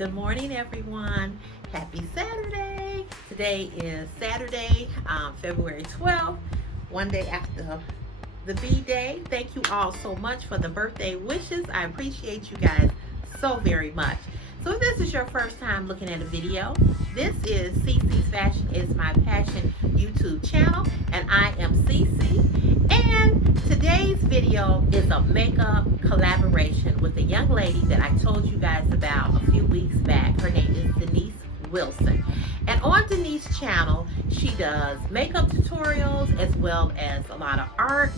Good morning, everyone. Happy Saturday. Today is Saturday, February 12th, one day after the B-Day. Thank you all so much for the birthday wishes. I appreciate you guys so very much. So if this is your first time looking at a video, this is Cece's Fashion is My Passion YouTube channel, and I am Cece. And today's video is a makeup collaboration with a young lady that I told you guys about a few weeks back. Her name is Denise Wilson. And on Denise's channel, she does makeup tutorials as well as a lot of art,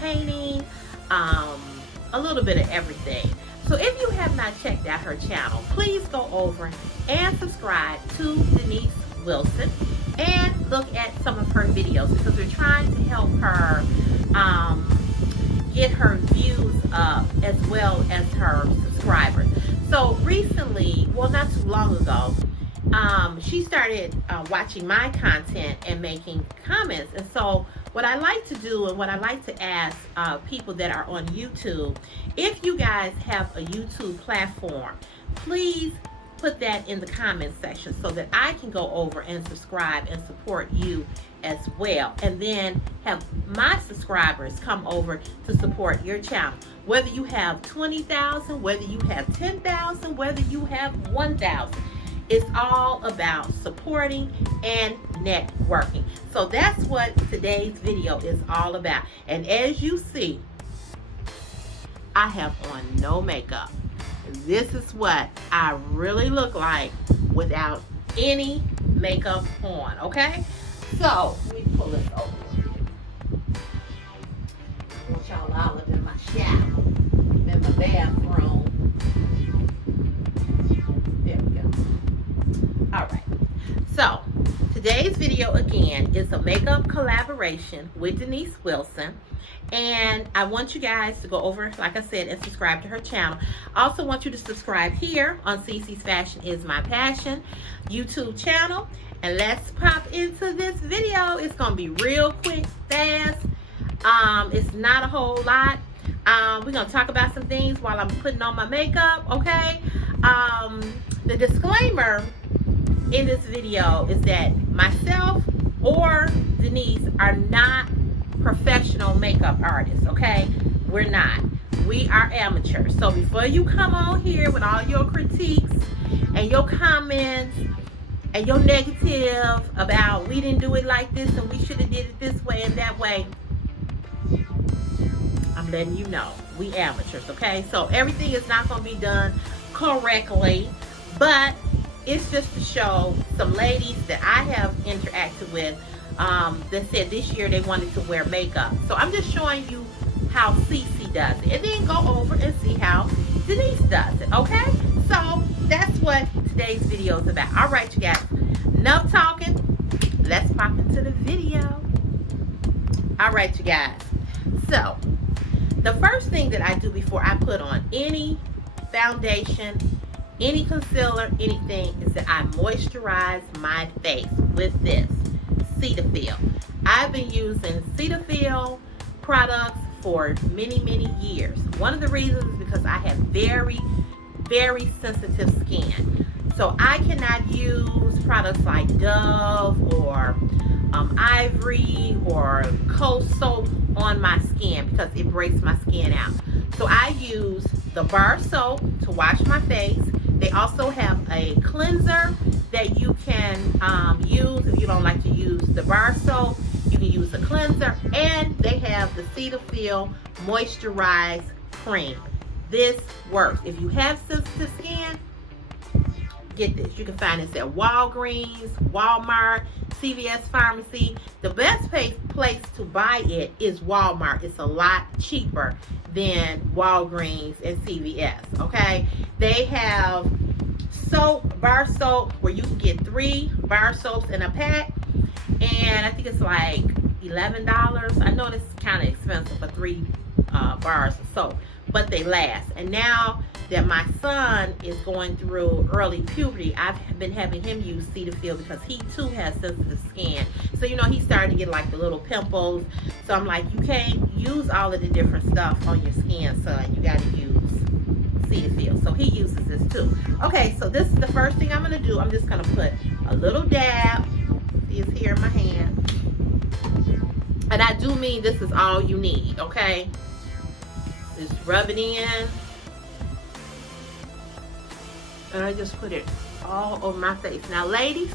painting, a little bit of everything. So if you have not checked out her channel, please go over and subscribe to Denise Wilson and look at some of her videos, because we're trying to help her get her views up as well as her subscribers. So recently, well, not too long ago, she started watching my content and making comments. And so what I like to do and what I like to ask people that are on YouTube, if you guys have a YouTube platform, please put that in the comment section so that I can go over and subscribe and support you as well, and then have my subscribers come over to support your channel. Whether you have 20,000, whether you have 10,000, whether you have 1,000, it's all about supporting and networking. So that's what today's video is all about. And as you see, I have on no makeup. This is what I really look like without any makeup on, okay? So, let me pull this over. I want y'all all up in my shower, in my bathroom. There we go. All right. So, today's video again is a makeup collaboration with Denise Wilson. And I want you guys to go over, like I said, and subscribe to her channel. I also want you to subscribe here on Cece's Fashion is My Passion YouTube channel. And let's pop into this video. It's going to be real quick, fast. It's not a whole lot. We're going to talk about some things while I'm putting on my makeup, okay? The disclaimer in this video is that myself or Denise are not professional makeup artists, okay? We're not. We are amateurs. So before you come on here with all your critiques and your comments and your negative about we didn't do it like this and we should have did it this way and that way, I'm letting you know we amateurs, okay? So everything is not going to be done correctly, but it's just to show some ladies that I have interacted with that said this year they wanted to wear makeup. So I'm just showing you how Cece does it, and then go over and see how Denise does it, okay? So that's what today's video is about. All right, you guys, enough talking. Let's pop into the video. All right, you guys. So the first thing that I do before I put on any foundation, any concealer, anything, is that I moisturize my face with this Cetaphil. I've been using Cetaphil products for many years. One of the reasons is because I have very sensitive skin. So I cannot use products like Dove or Ivory or Coast soap on my skin because it breaks my skin out. So I use the bar soap to wash my face. They also have a cleanser that you can use if you don't like to use the bar soap. You can use the cleanser, and they have the Cetaphil moisturized cream. This works. If you have sensitive skin, get this. You can find this at Walgreens, Walmart, CVS Pharmacy. The best place to buy it is Walmart. It's a lot cheaper than Walgreens and CVS, okay? They have soap, bar soap, where you can get 3 bar soaps in a pack, and I think it's like $11. I know this is kind of expensive for 3 bars of soap, but they last. And now that my son is going through early puberty, I've been having him use Cetaphil because he too has sensitive skin. So you know, he's starting to get like the little pimples. So I'm like, you can't use all of the different stuff on your skin, son. You got to use Cetaphil, so he uses this too. Okay, so this is the first thing I'm gonna do. I'm just gonna put a little dab. See, it's here in my hand, and I do mean this is all you need. Okay, just rub it in, and I just put it all over my face. Now, ladies,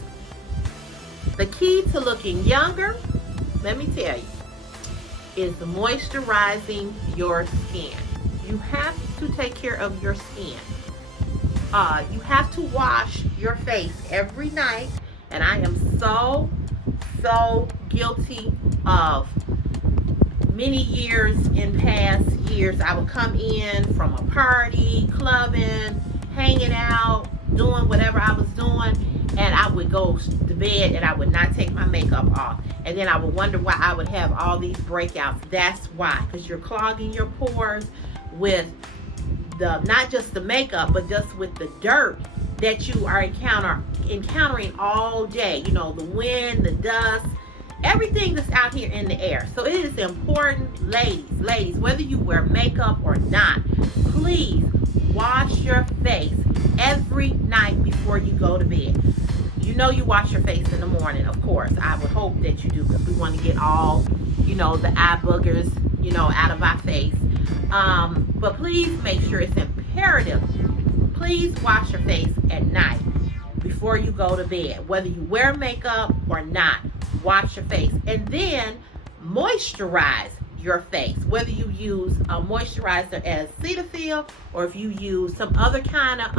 the key to looking younger, let me tell you, is moisturizing your skin. You have to take care of your skin. You have to wash your face every night, and I am so guilty of many years in past years. I would come in from a party, clubbing, hanging out, doing whatever I was doing, and I would go to bed and I would not take my makeup off. And then I would wonder why I would have all these breakouts. That's why, because you're clogging your pores with the, not just the makeup, but just with the dirt that you are encountering all day. You know, the wind, the dust, everything that's out here in the air. So it is important, ladies, whether you wear makeup or not, please wash your face every night before you go to bed. You know you wash your face in the morning, of course. I would hope that you do, because we want to get all, you know, the eye boogers, you know, out of our face. But please make sure, it's imperative, please wash your face at night before you go to bed. Whether you wear makeup or not, wash your face. And then moisturize your face. Whether you use a moisturizer as Cetaphil, or if you use some other kind of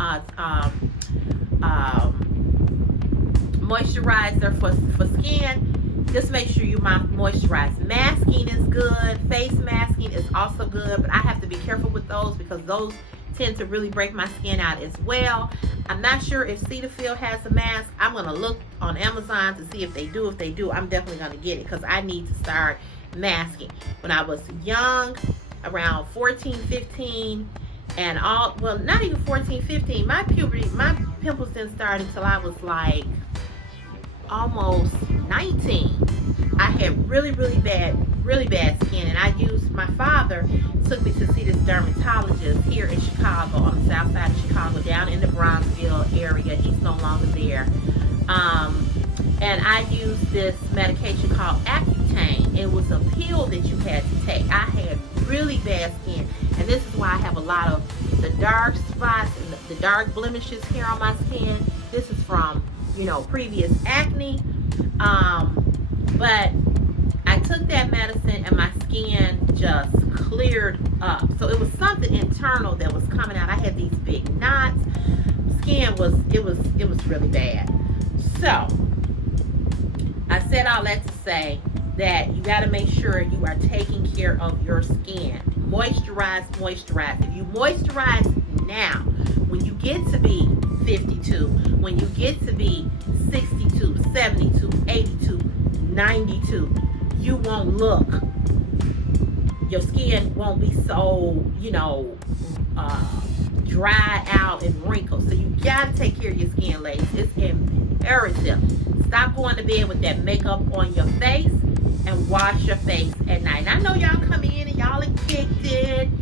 moisturizer for skin, just make sure you moisturize. Masking is good. Face masking is also good, but I have to be careful with those because those tend to really break my skin out as well. I'm not sure if Cetaphil has a mask. I'm going to look on Amazon to see if they do. If they do, I'm definitely going to get it, because I need to start masking. When I was young, around 14, 15, and all, well, not even 14, 15, my pimples didn't start until I was like almost 19. I had really bad skin, and I used, my father took me to see this dermatologist here in Chicago, on the south side of Chicago, down in the Bronxville area. He's no longer there. And I used this medication called Accutane. It was a pill that you had to take. I had really bad skin, and this is why I have a lot of the dark spots and the dark blemishes here on my skin. This is from, you know, previous acne. But I took that medicine and my skin just cleared up. So it was something internal that was coming out. I had these big knots. Skin was, it was really bad. So I said all that to say that you got to make sure you are taking care of your skin. Moisturize. If you moisturize now, when you get to be 52, when you get to be 62, 72, 82, 92, you won't look, your skin won't be so, you know, dry out and wrinkled. So you gotta take care of your skin, ladies. It's imperative. Stop going to bed with that makeup on your face and wash your face at night. And I know y'all come in and y'all are kicked in.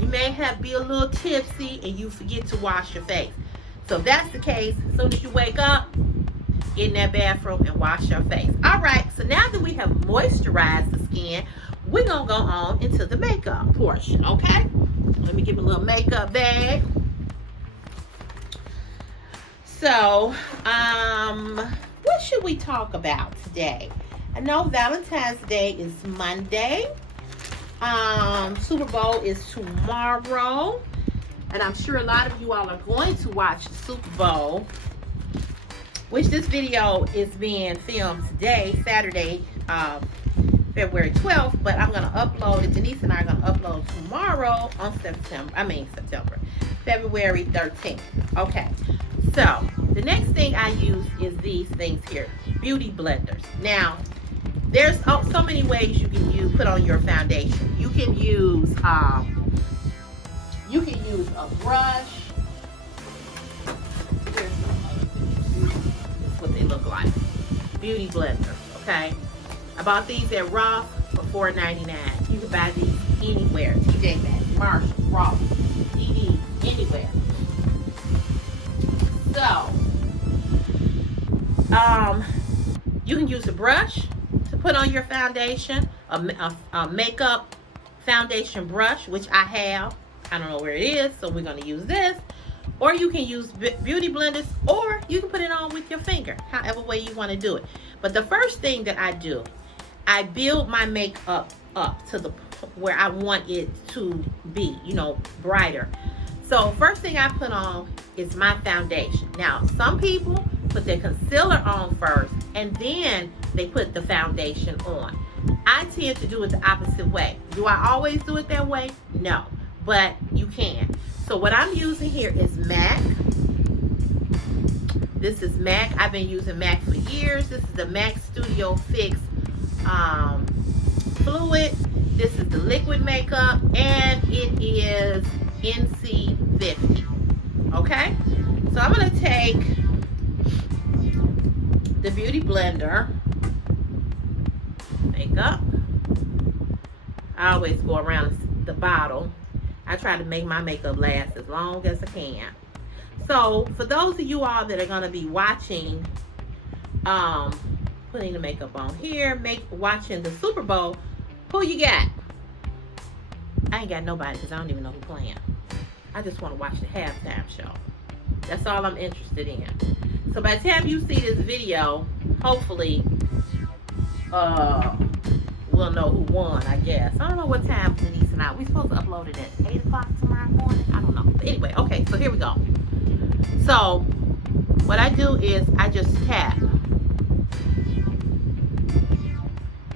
You may be a little tipsy and you forget to wash your face. So if that's the case, as soon as you wake up, get in that bathroom and wash your face. All right, so now that we have moisturized the skin, we're gonna go on into the makeup portion, okay? Let me give a little makeup bag. So, what should we talk about today? I know Valentine's Day is Monday. Super Bowl is tomorrow. And I'm sure a lot of you all are going to watch the Super Bowl, which this video is being filmed today, Saturday, February 12th, but I'm going to upload it. Denise and I are going to upload tomorrow on February 13th. Okay, so the next thing I use is these things here, beauty blenders. Now, there's so many ways you can put on your foundation. You can use a brush. Here's what they look like. Beauty blenders, okay? I bought these at Ross for $4.99. You can buy these anywhere. TJ Maxx, Marshall, Ross, DD, anywhere. So, you can use a brush to put on your foundation, a makeup foundation brush, which I have. I don't know where it is, so we're going to use this. Or you can use beauty blenders, or you can put it on with your finger, however way you want to do it. But the first thing that I do, I build my makeup up to the where I want it to be, you know, brighter. So first thing I put on is my foundation. Now, some people put their concealer on first and then they put the foundation on. I tend to do it the opposite way. Do I always do it that way? No, but you can. So what I'm using here is MAC. This is MAC. I've been using MAC for years. This is the MAC Studio Fix Fluid. This is the liquid makeup, and it is NC50. Okay? So I'm going to take the Beauty Blender makeup. I always go around the bottle. I try to make my makeup last as long as I can. So for those of you all that are going to be watching, putting the makeup on here, watching the Super Bowl, who you got? I ain't got nobody because I don't even know who's playing. I just want to watch the halftime show. That's all I'm interested in. So by the time you see this video, hopefully, we'll know who won, I guess. I don't know what time Denise and we supposed to upload it at 8 o'clock tomorrow morning? I don't know. But anyway, okay, so here we go. So, what I do is I just tap.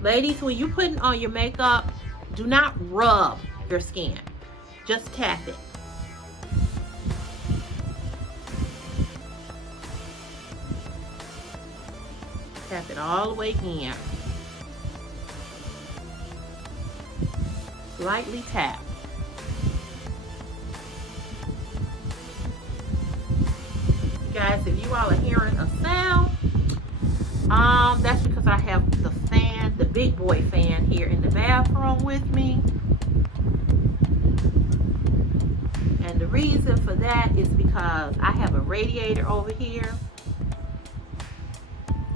Ladies, when you're putting on your makeup, do not rub your skin. Just tap it. Tap it all the way in. Lightly tap. Guys, if you all are hearing a sound, that's because I have the fan, the big boy fan here in the bathroom with me. And the reason for that is because I have a radiator over here.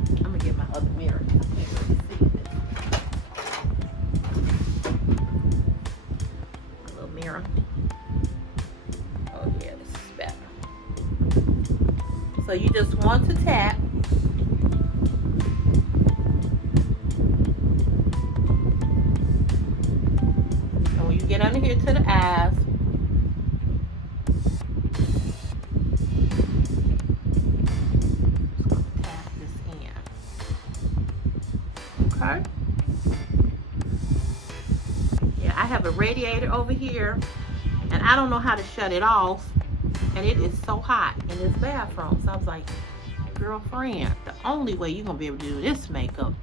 I'm gonna get my other mirror. Oh yeah, this is better. So you just want to tap. And when you get under here to the eyes, just going to tap this in. Okay. Yeah, I have a radiator over here. And I don't know how to shut it off. And it is so hot in this bathroom. So I was like, girlfriend, the only way you're going to be able to do this makeup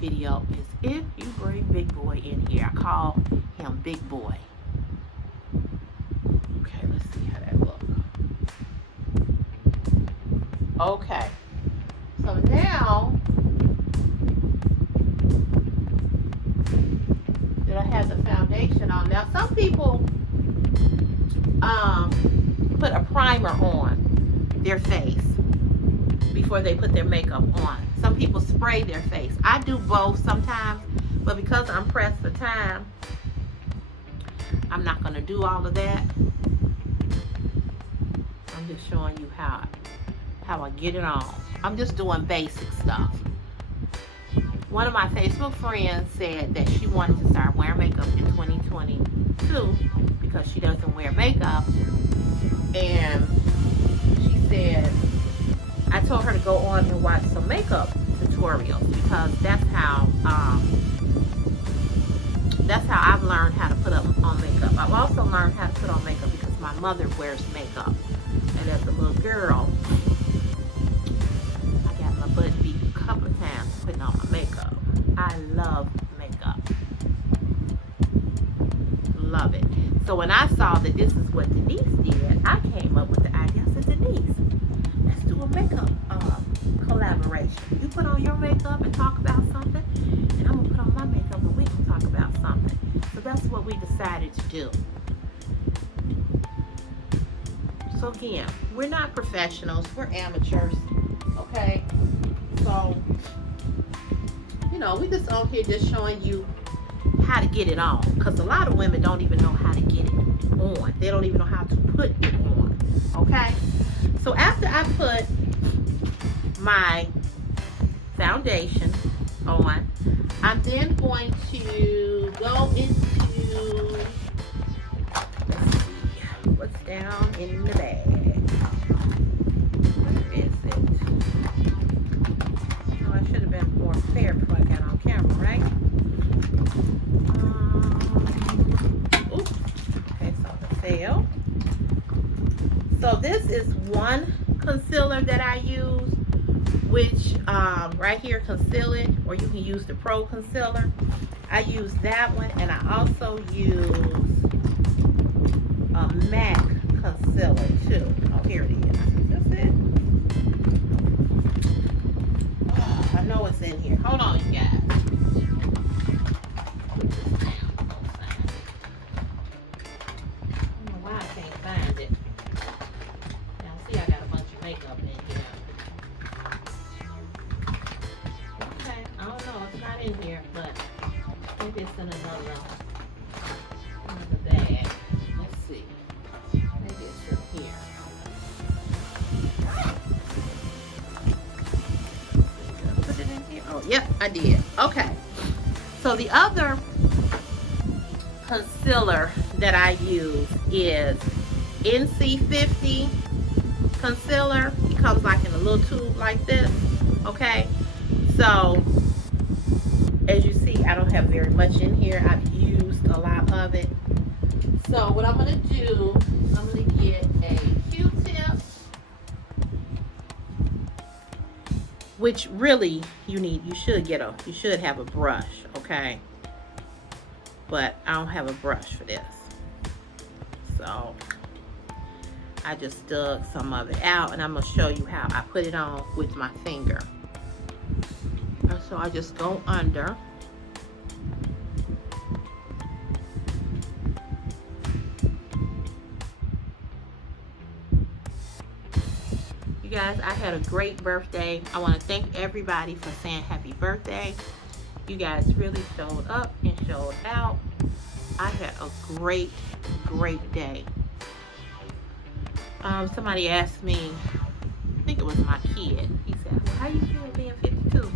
video is if you bring Big Boy in here. I call him Big Boy. Okay, let's see how that looks. Okay. So now that I have the foundation on. Now, some people put a primer on their face before they put their makeup on. Some people spray their face. I do both sometimes, but because I'm pressed for time, I'm not going to do all of that. I'm just showing you how I get it on. I'm just doing basic stuff. One of my Facebook friends said that she wanted to start wearing makeup in 2022 because she doesn't wear makeup. And she said, I told her to go on and watch some makeup tutorials because that's how I've learned how to put on makeup. I've also learned how to put on makeup because my mother wears makeup. And as a little girl, I got my butt beat a couple of times putting on my makeup. I love makeup. Love it. So when I saw that this is what Denise did, I came up with the idea. I said, Denise, let's do a makeup collaboration. You put on your makeup and talk about something, and I'm going to put on my makeup and we can talk about something. So that's what we decided to do. So again, we're not professionals, we're amateurs, okay? So, you know, we just on here just showing you how to get it on, because a lot of women don't even know how to get it on. They don't even know how to put it on, okay? So after I put my foundation on, I'm then going to go into, let's see, what's down in the bag. Where is it? Oh, I should have been more prepared before I got on camera, right? Oops. Okay, so the fail. So this is one concealer that I use, which right here, Conceal It, or you can use the Pro Concealer. I use that one, and I also use a MAC concealer too. Oh, here it is. Is this it? Oh, I know it's in here. Hold on, you guys. I don't know why I can't find it. Now, see, I got a bunch of makeup in here. Okay, I don't know. It's not in here, but maybe it's in another bag. Let's see. Maybe it's in here. Did I put it in here? Oh, yep, I did. Okay. So the other concealer that I use is NC50 concealer. It comes like in a little tube like this. Okay. So as you see, I don't have very much in here. I've used a lot of it. So what I'm going to do is I'm going to get a Q-tip, which really you should have a brush, okay? But I don't have a brush for this. So I just dug some of it out, and I'm going to show you how I put it on with my finger. So I just go under. You guys, I had a great birthday. I want to thank everybody for saying happy birthday. You guys really showed up and showed out. I had a great day. Somebody asked me, I think it was my kid. He said, well, how you feel being 52?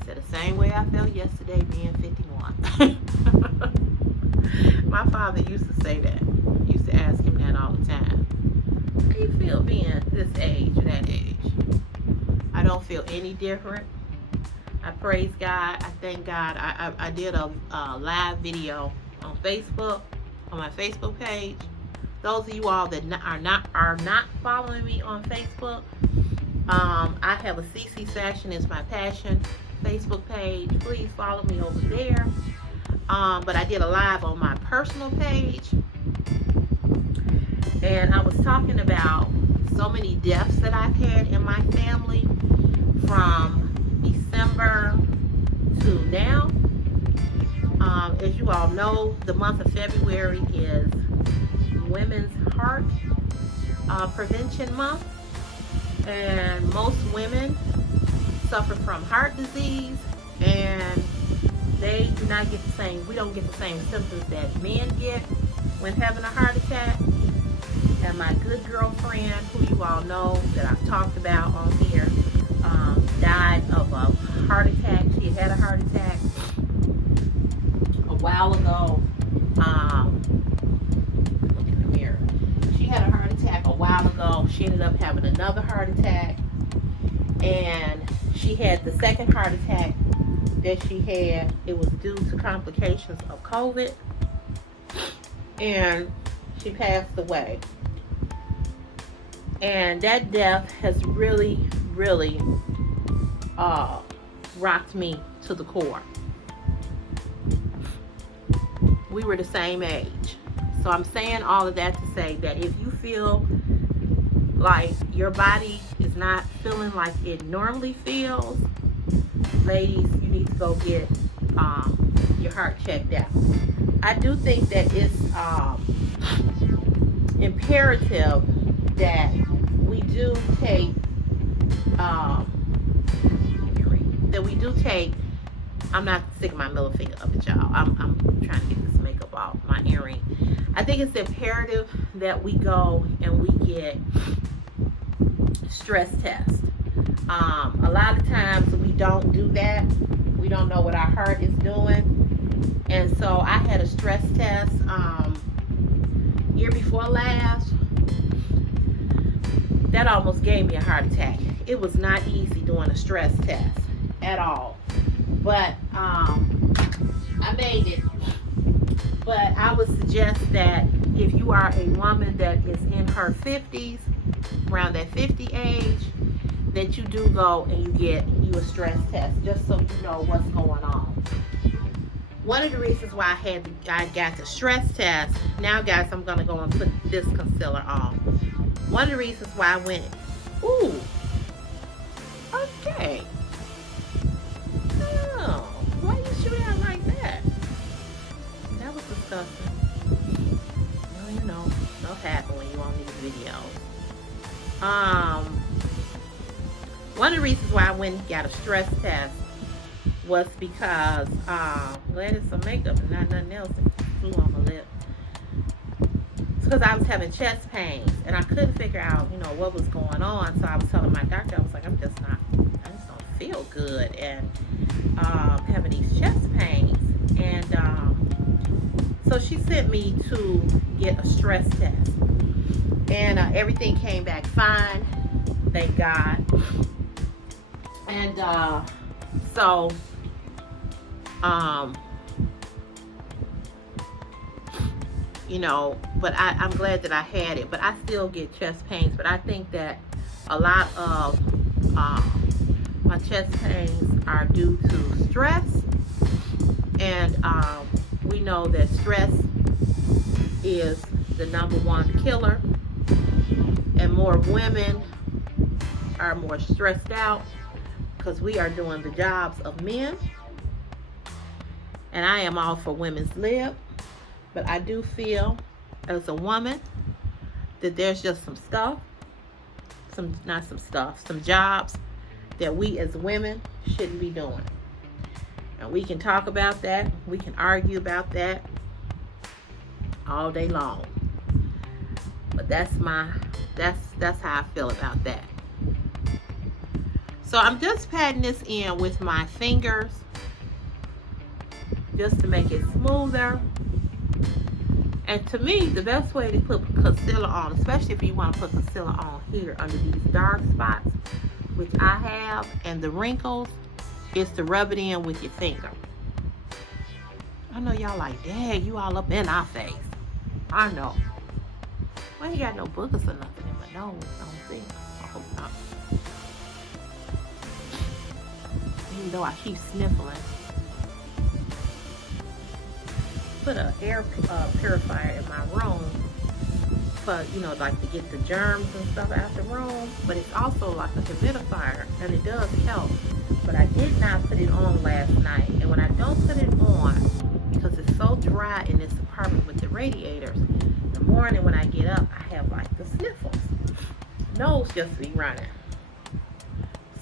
I said, the same way I felt yesterday being 51. My father used to say that. He used to ask him that all the time. How you feel being this age or that age? I don't feel any different. I praise God. I thank God. I did a live video on Facebook, on my Facebook page. Those of you all that are not following me on Facebook, I have a CC Fashion is my passion Facebook page. Please follow me over there. But I did a live on my personal page, and I was talking about so many deaths that I've had in my family from December to now. As you all know, the month of February is Women's Heart Prevention Month, and most women suffer from heart disease, and they do not get the same, we don't get the same symptoms that men get when having a heart attack. And my good girlfriend, who you all know that I've talked about on here, died of a heart attack. She had a heart attack a while ago. Look in the mirror. She had a heart attack a while ago. She ended up having another heart attack, and she had the second heart attack that she had. It was due to complications of COVID, and she passed away. And that death has really rocked me to the core. We were the same age. So I'm saying all of that to say that if you feel like your body is not feeling like it normally feels, ladies, you need to go get your heart checked out. I do think that it's imperative that we do take, I'm not sticking my middle finger up at y'all. I'm trying to get this makeup off my earring. I think it's imperative that we go and we get stress tests. A lot of times we don't do that. We don't know what our heart is doing. And so I had a stress test year before last. That almost gave me a heart attack. It was not easy doing a stress test at all. But I made it. But I would suggest that if you are a woman that is in her 50s, around that 50 age, that you do go and you get you a stress test, just so you know what's going on. One of the reasons why I got the stress test, now guys, I'm going to go and put this concealer on. One of the reasons why I went, ooh, okay. Oh, why you shoot out like that? That was disgusting. Well, you know, stuff happen when you on these videos. One of the reasons why I went and got a stress test was because, glad it's some makeup and not nothing else that flew on my lip. It's because I was having chest pains and I couldn't figure out, you know, what was going on. So I was telling my doctor, I was like, I just don't feel good and having these chest pains. And so she sent me to get a stress test. And everything came back fine, thank God. And so you know, but I'm glad that I had it. But I still get chest pains. But I think that a lot of my chest pains are due to stress. And we know that stress is the #1 killer. And more women are more stressed out because we are doing the jobs of men. And I am all for women's lib. But I do feel as a woman that there's just some jobs that we as women shouldn't be doing. And we can talk about that. We can argue about that all day long. But that's how I feel about that. So I'm just patting this in with my fingers just to make it smoother. And to me, the best way to put concealer on, especially if you want to put concealer on here under these dark spots, which I have, and the wrinkles, is to rub it in with your finger. I know y'all like, dang, you all up in our face. I know. Well, ain't got no boogers or nothing in my nose, I don't think. I hope not. Even though I keep sniffling. Put an air purifier in my room for, you know, like to get the germs and stuff out the room. But it's also like a humidifier, and it does help. But I did not put it on last night. And when I don't put it on, because it's so dry in this apartment with the radiators, in the morning when I get up, I have like the sniffles. Nose just be running.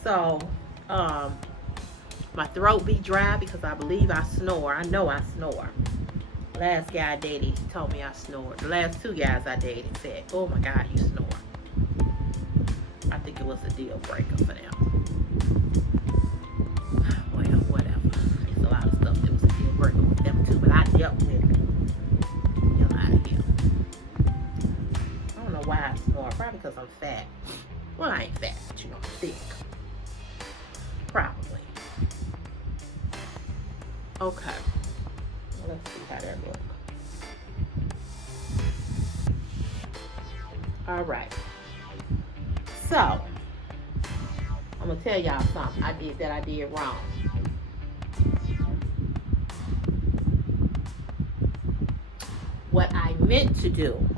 So, my throat be dry because I believe I snore. I know I snore. Last guy I dated, he told me I snored. The last 2 guys I dated said, oh my God, you snore. I think it was a deal breaker for them. Well, whatever. There's a lot of stuff that was a deal breaker with them too, but I dealt with it. Get out of here. I don't know why I snore. Probably because I'm fat. Well, I ain't fat, but you know, I'm thick. Probably. Okay. Let's see how that looks. All right. So, I'm going to tell y'all something I did wrong. What I meant to do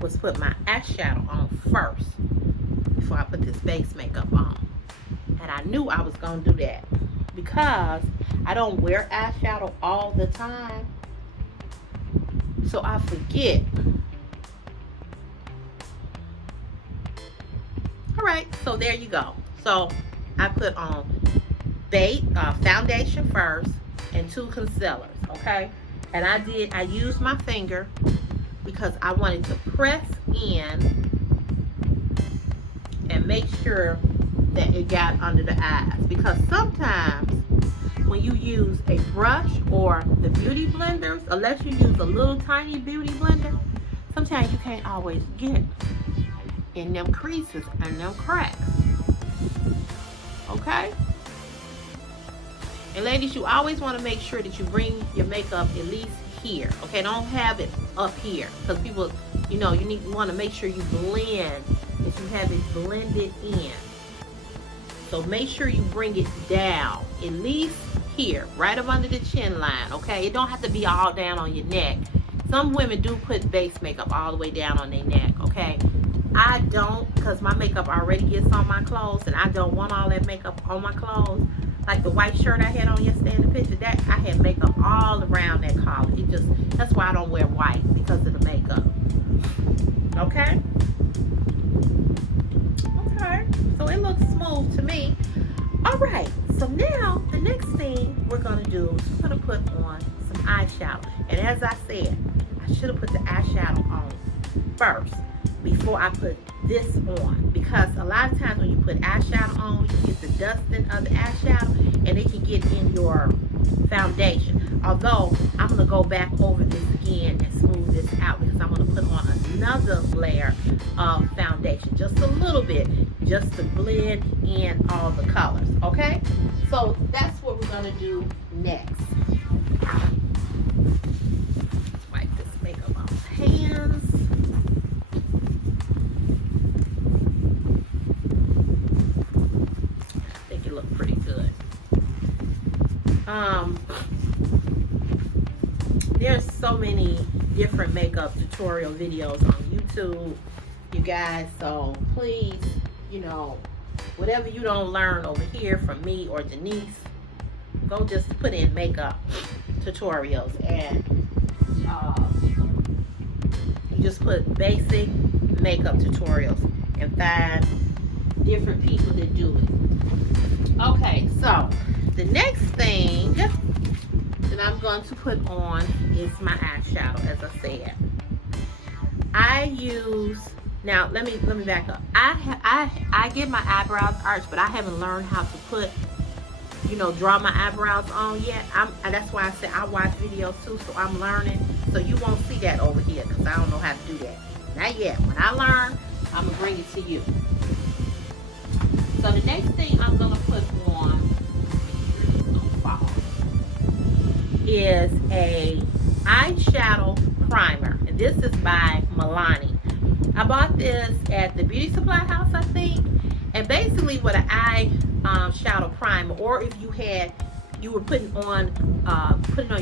was put my eyeshadow on first before I put this base makeup on. And I knew I was going to do that because I don't wear eyeshadow all the time. So I forget So there you go. So I put on foundation first and 2 concealers, okay? And I used my finger because I wanted to press in and make sure that it got under the eyes, because sometimes when you use a brush or the beauty blenders, unless you use a little tiny beauty blender, sometimes you can't always get in them creases and them cracks. Okay? And ladies, you always want to make sure that you bring your makeup at least here. Okay, don't have it up here, because people, you know, you want to make sure you blend, that you have it blended in. So make sure you bring it down, at least here, right up under the chin line, okay? It don't have to be all down on your neck. Some women do put base makeup all the way down on their neck, okay? I don't, because my makeup already gets on my clothes, and I don't want all that makeup on my clothes. Like the white shirt I had on yesterday in the picture, that I had makeup all around that collar. That's why I don't wear white, because of the makeup. Okay? Okay, so it looks smooth to me. All right, so now the next thing we're gonna do is we're gonna put on some eyeshadow. And as I said, I should have put the eyeshadow on first before I put this on, because a lot of times when you put eyeshadow on, you get the dusting of the eyeshadow and it can get in your foundation. Although I'm gonna go back over this again and smooth this out, because I'm gonna put on another layer of foundation, just a little bit, just to blend in all the colors. Okay, so that's what we're gonna do next. Wipe this makeup off hands. I think it looked pretty good. There's so many different makeup tutorial videos on YouTube, you guys, so please, you know, whatever you don't learn over here from me or Denise, go just put in makeup tutorials, and you just put basic makeup tutorials and find different people that do it. Okay, so the next thing that I'm going to put on is my eyeshadow. As I said, I use, now let me back up. I get my eyebrows arched, but I haven't learned how to put, you know, draw my eyebrows on yet. That's why I said I watch videos too, so I'm learning. So you won't see that over here, because I don't know how to do that. Not yet. When I learn, I'm gonna bring it to you. So the next thing I'm gonna put on is a eyeshadow primer, and this is by Milani. I bought this at the beauty supply house, I think. And basically, what an eyeshadow primer, or if you were putting on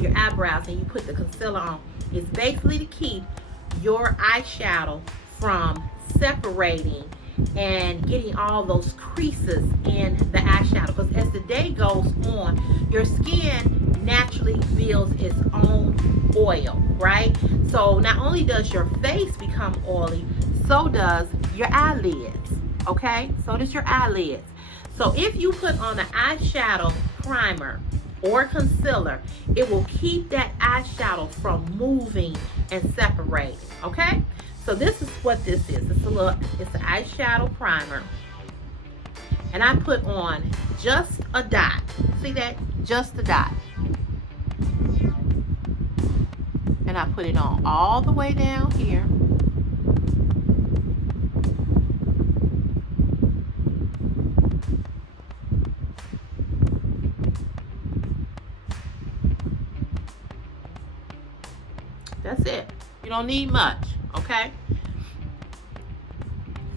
your eyebrows and you put the concealer on, is basically to keep your eyeshadow from separating and getting all those creases in the eyeshadow. Because as the day goes on, your skin naturally builds its own oil, right? So not only does your face become oily, so does your eyelids, okay? So does your eyelids. So if you put on an eyeshadow primer or concealer, it will keep that eyeshadow from moving and separating, okay? So this is what this is. It's an eyeshadow primer. And I put on just a dot. See that? Just a dot. And I put it on all the way down here. That's it. You don't need much, okay?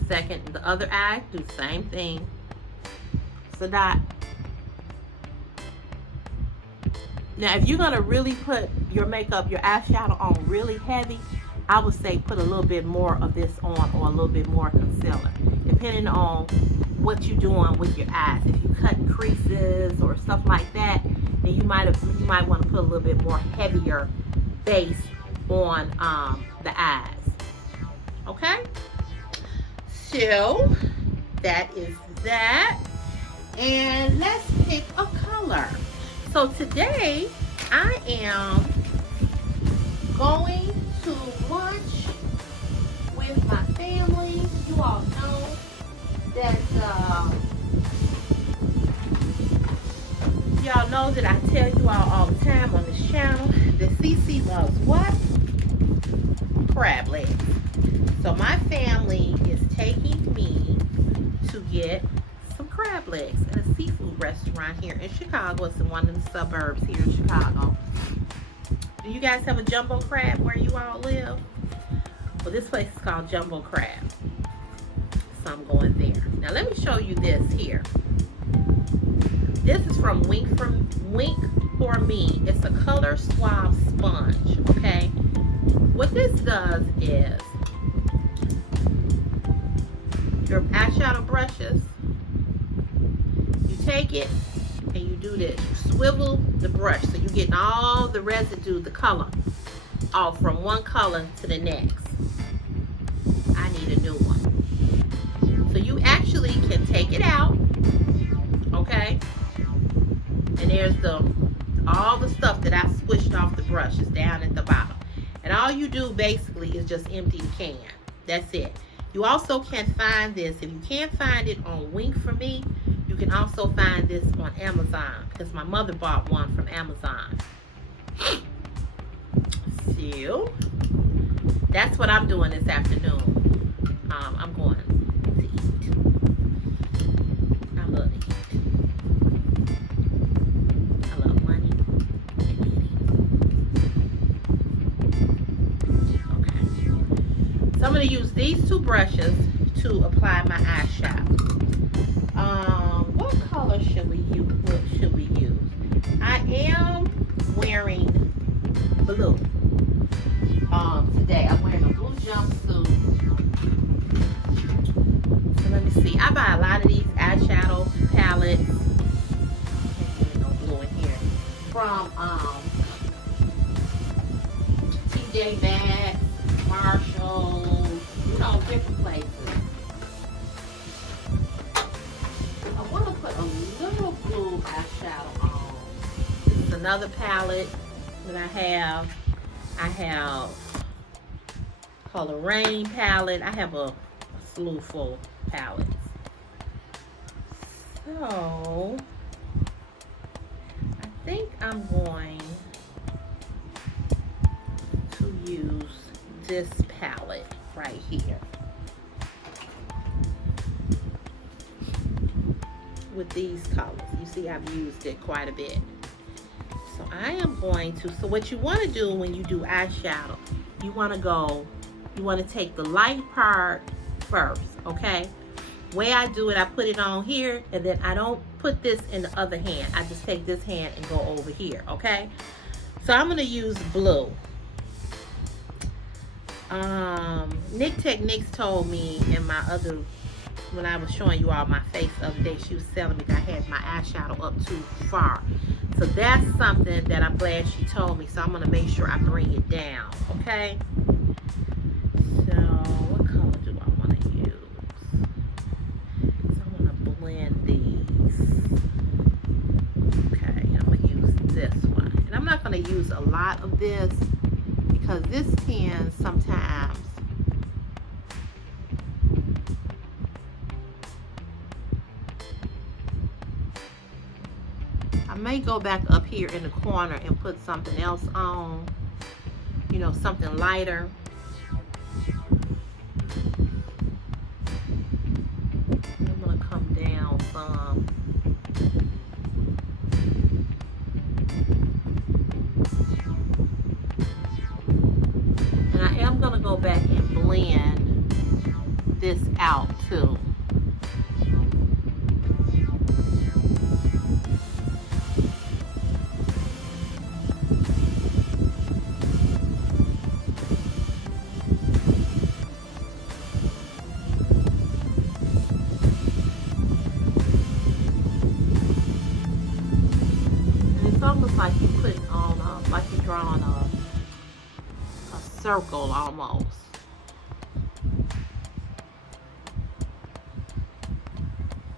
Second, the other eye, do the same thing. It's a dot. Now, if you're gonna really put your makeup, your eyeshadow on really heavy, I would say put a little bit more of this on, or a little bit more concealer, depending on what you're doing with your eyes. If you're cutting creases or stuff like that, then you might want to put a little bit more heavier base on the eyes. Okay, so that is that. And let's pick a color. So today I am going to lunch with my family. You all know that y'all know that I tell you all the time on this channel that CC loves what? Crab legs. So my family is taking me to get some crab legs at a seafood restaurant here in Chicago. It's in one of the suburbs here in Chicago. Do you guys have a jumbo crab where you all live? Well, this place is called Jumbo Crab. So I'm going there. Now let me show you this here. This is from Wink for Me. It's a color swab sponge, okay? What this does is your eyeshadow brushes, you take it and you do this. You swivel the brush so you're getting all the residue, the color, off from one color to the next. I need a new one. So you actually can take it out, okay? And there's all the stuff that I squished off the brush is down at the bottom. And all you do basically is just empty the can. That's it. You also can find this. If you can't find it on Wink for Me, you can also find this on Amazon, because my mother bought one from Amazon. So that's what I'm doing this afternoon. I'm going to eat. I love to eat. I love money and eating. Okay. So I'm going to use these two brushes to apply my eyeshadow. What color should we use? What should we use? I am wearing blue. Today I'm wearing a blue jumpsuit. So let me see. I buy a lot of these eyeshadow palettes. There's no blue in here. From TJ Maxx, Marshalls, you know, different places. I want to put a little blue eyeshadow on. This is another palette that I have. I have Color Rain palette. I have a slew full of palettes. So I think I'm going to use this palette right here with these colors. You see I've used it quite a bit. So I am going to, so what you want to do when you do eyeshadow, you want to take the light part first, okay? Way I do it, I put it on here, and then I don't put this in the other hand. I just take this hand and go over here, okay? So I'm going to use blue. Nick Techniques told me in my other, when I was showing you all my face the other day, she was telling me that I had my eyeshadow up too far. So that's something that I'm glad she told me. So I'm going to make sure I bring it down, okay? So what color do I want to use? So I want to blend these. Okay, I'm going to use this one. And I'm not going to use a lot of this because this tends sometimes I may go back up here in the corner and put something else on, you know, something lighter. I'm going to come down some. And I am going to go back and blend this out too. Like you put on like you're drawing a circle almost.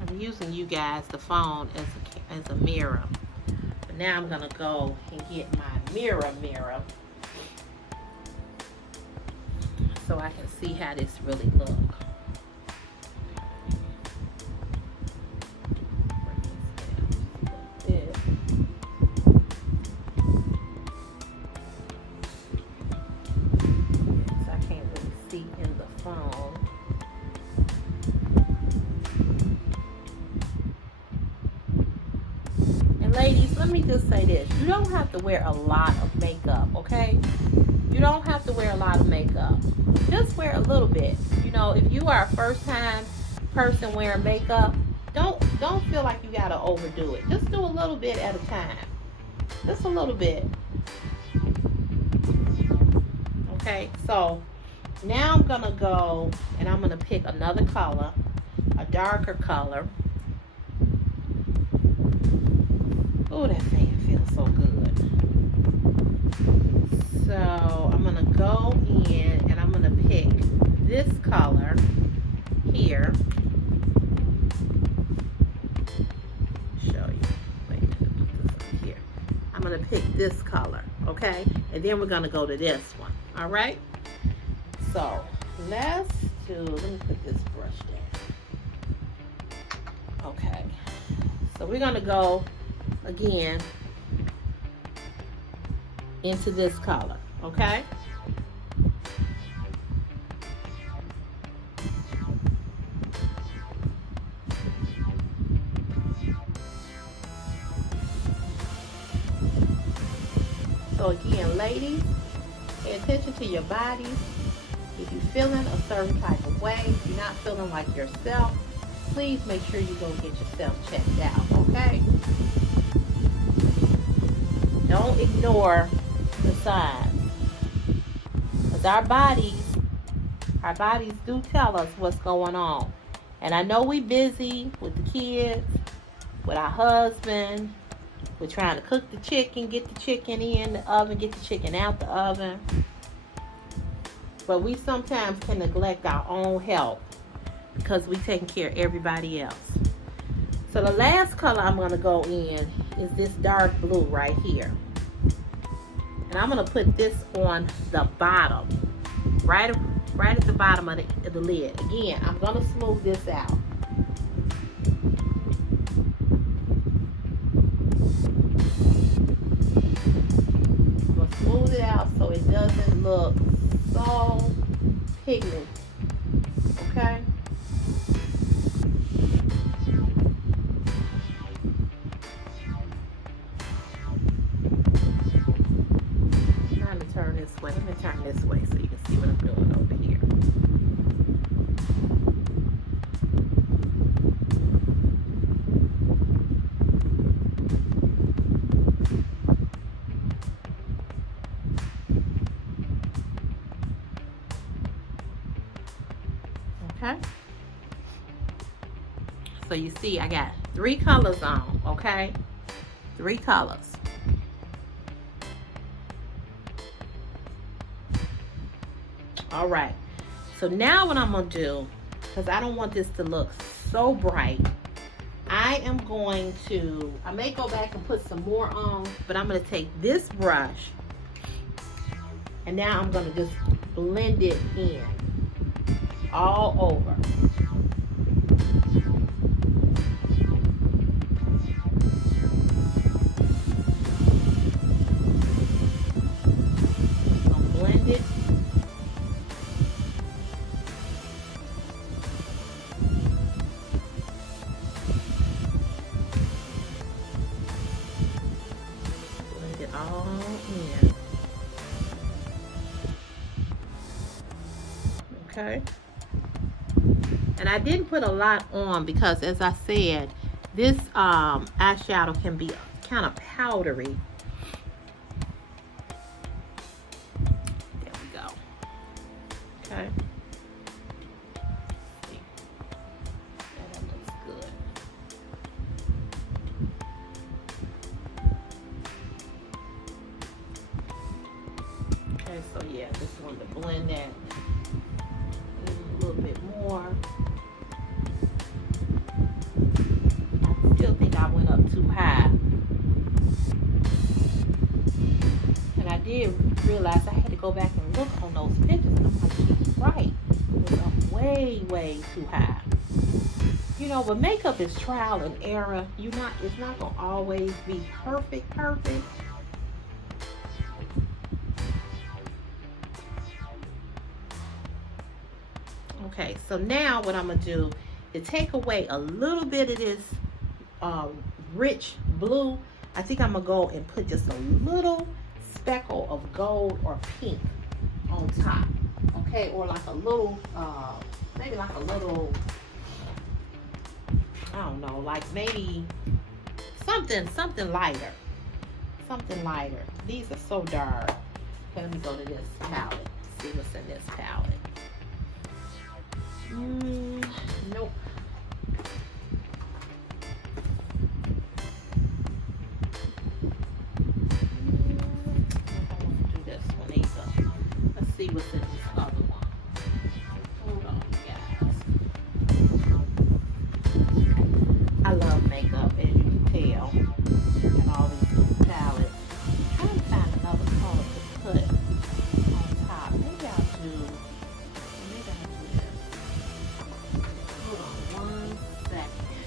I'm using you guys, the phone, as a mirror. But now I'm gonna go and get my mirror so I can see how this really looks. Ladies, let me just say this. You don't have to wear a lot of makeup, okay? You don't have to wear a lot of makeup. Just wear a little bit. You know, if you are a first time person wearing makeup, don't feel like you gotta overdo it. Just do a little bit at a time. Just a little bit. Okay, so now I'm gonna go and I'm gonna pick another color, a darker color. Oh, that fan feels so good. So I'm gonna go in and I'm gonna pick this color here. Show you. Wait a minute, put this up here. I'm gonna pick this color, okay? And then we're gonna go to this one. All right. So let me put this brush down. Okay. So we're gonna go again into this color, okay? So again, ladies, pay attention to your bodies. If you're feeling a certain type of way, if you're not feeling like yourself, please make sure you go get yourself checked out, okay? Don't ignore the signs. Because our bodies do tell us what's going on. And I know we busy with the kids, with our husband. We're trying to cook the chicken, get the chicken in the oven, get the chicken out the oven. But we sometimes can neglect our own health because we taking care of everybody else. So the last color I'm going to go in is this dark blue right here. And I'm going to put this on the bottom, right at the bottom of the lid. Again, I'm going to smooth this out. I'm going to smooth it out so it doesn't look so pigmented, okay? Turn this way. Let me turn this way so you can see what I'm doing over here. Okay. So you see I got 3 colors on, okay? 3 colors. All right, so now what I'm gonna do, because I don't want this to look so bright, I may go back and put some more on, but I'm gonna take this brush and now I'm gonna just blend it in all over. Blend it. All in. Okay. And I didn't put a lot on because, as I said, this eyeshadow can be kind of powdery. There we go. Okay. See. Yeah, that looks good. Okay, so yeah, just wanted to blend that a little bit more. on those pictures, and I'm like, she's right. It was up way, way too high. You know, but makeup is trial and error. It's not gonna always be perfect. Okay, so now what I'm gonna do to take away a little bit of this rich blue, I think I'm gonna go and put just a little speckle of gold or pink on top. Okay, or like a little, maybe like a little, I don't know, like maybe something lighter. Something lighter. These are so dark. Okay, let me go to this palette. See what's in this palette. Nope. I don't want to do this one either. Let's see what's in this other one. Hold on, guys. I love makeup, as you can tell. And all these palettes. I'm trying to find another color to put on top. Maybe I'll do this. Hold on one second.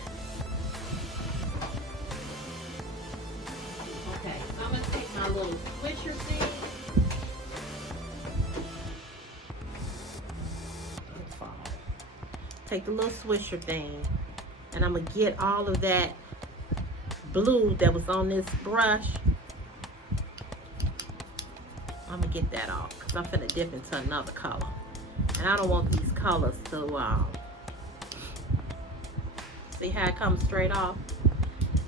Okay, so I'm going to take my little switcher thing. Take the little swisher thing, and I'm going to get all of that blue that was on this brush. I'm going to get that off because I'm going to dip into another color. And I don't want these colors to, see how it comes straight off?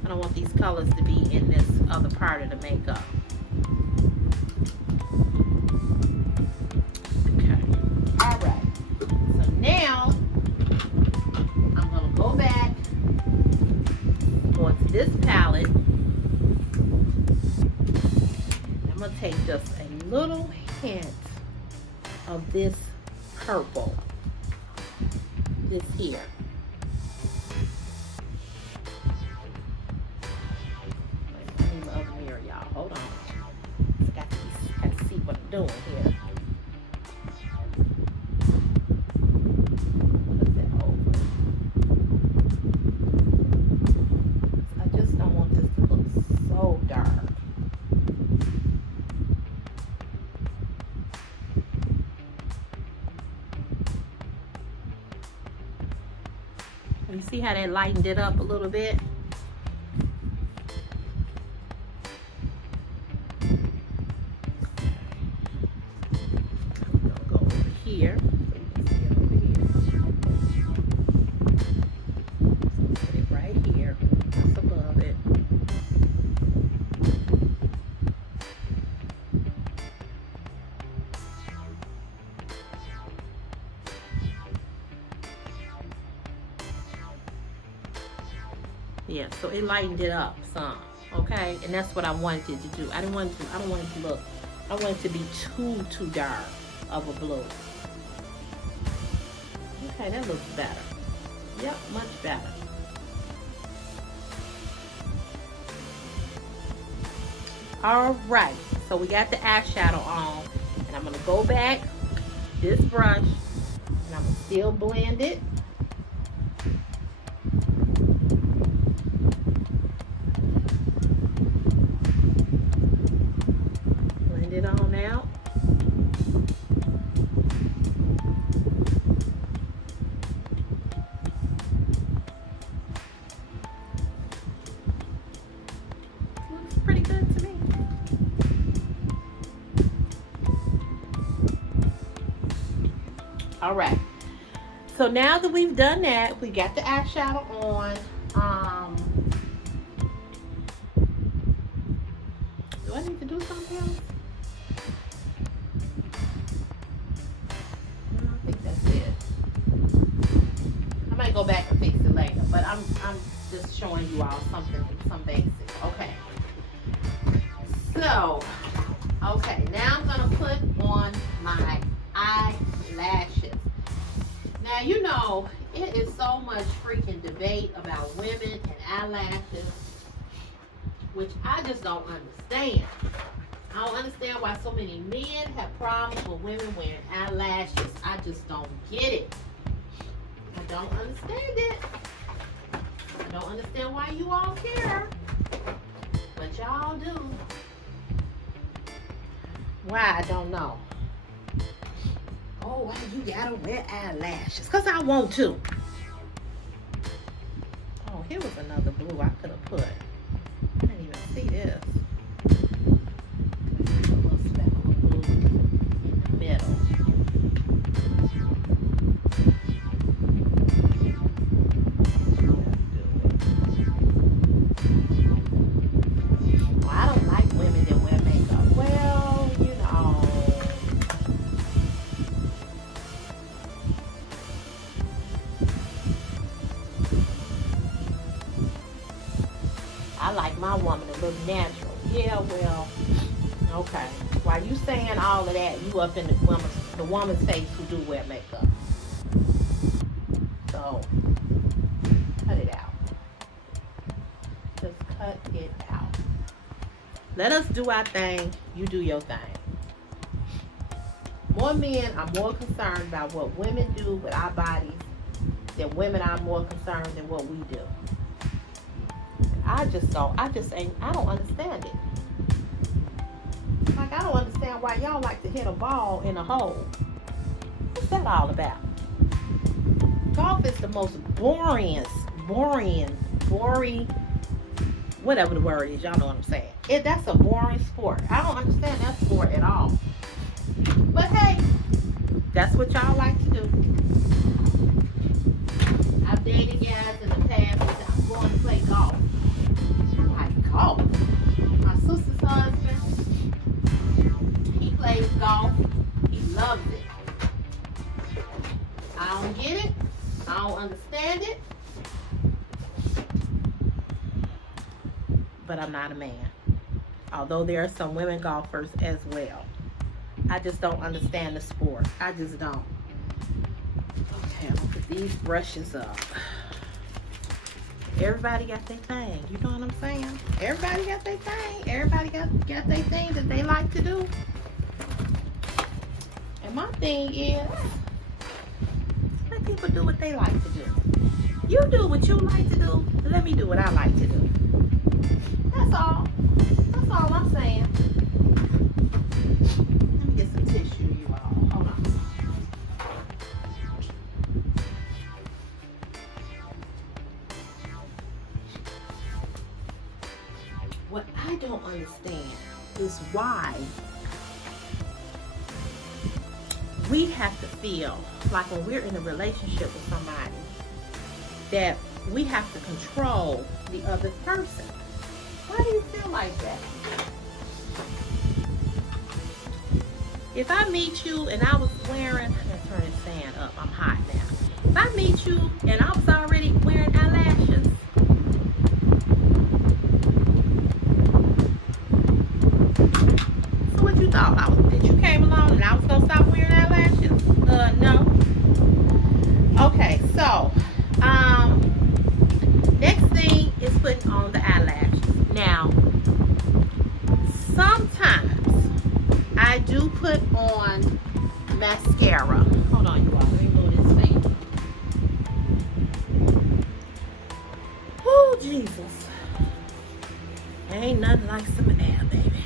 I don't want these colors to be in this other part of the makeup. Okay. All right. So now, I'm going to go back onto this palette. I'm going to take just a little hint of this purple. This here. Let me move the mirror, y'all. Hold on. Got to see what I'm doing here. Put that over. I just don't want this to look so dark. You see how that lightened it up a little bit? I'm gonna go over here. So you can see it over here. Put it right here, just above it. Yeah, so it lightened it up some, okay? And that's what I wanted it to do. I don't want it to look, I want it to be too dark of a blue. Okay, that looks better. Yep, much better. All right, so we got the eyeshadow on, and I'm gonna go back this brush, and I'm gonna still blend it. It on out. Looks pretty good to me. All right. So now that we've done that, we got the eyeshadow on. Do I need to do something else? Go back and fix it later, but I'm just showing you all some basics. Okay, so now I'm gonna put on my eyelashes. Now you know it is so much freaking debate about women and eyelashes, which I just don't understand. I don't understand why so many men have problems with women wearing eyelashes. I just don't get it. I don't understand it. I don't understand why you all care. But y'all do. Why? I don't know. Oh, why you gotta wear eyelashes? Because I want to. Oh, here was another blue I could have put. I didn't even see this. A little speckle of blue in the middle. Well, I don't like women that wear makeup. Well, you know. I like my woman to look natural. Yeah, well, okay. While you saying all of that, you up in the woman's face who do wear makeup. So, cut it out. Just cut it out. Let us do our thing. You do your thing. More men are more concerned about what women do with our bodies than women are more concerned than what we do. I don't understand it. Like, I don't understand why y'all like to hit a ball in a hole. What's that all about? Golf is the most boring, whatever the word is, y'all know what I'm saying. That's a boring sport. I don't understand that sport at all. But hey, that's what y'all like to do. I've dated guys in the past that said, I'm going to play golf. I'm like, golf? My sister's husband, he plays golf. He loves it. I don't get it. I don't understand it. But I'm not a man. Although there are some women golfers as well. I just don't understand the sport. I just don't. Okay, I'm gonna put these brushes up. Everybody got their thing. You know what I'm saying? Everybody got their thing. Everybody got their thing that they like to do. And my thing is, let people do what they like to do. You do what you like to do. Let me do what I like to do. That's all. That's all I'm saying. Let me get some tissue, you all. Hold on. What I don't understand is why we have to feel like when we're in a relationship with somebody that we have to control the other person. Why do you feel like that? If I meet you and I was wearing, I'm gonna turn this fan up, I'm hot now. If I meet you and I was already wearing eyelashes, so what you thought? That you came along and I was gonna stop wearing eyelashes? No. Okay, so next thing is putting on the eyelashes. Now, sometimes I do put on mascara. Hold on, you all. Let me move this thing. Oh, Jesus. Ain't nothing like some air, baby.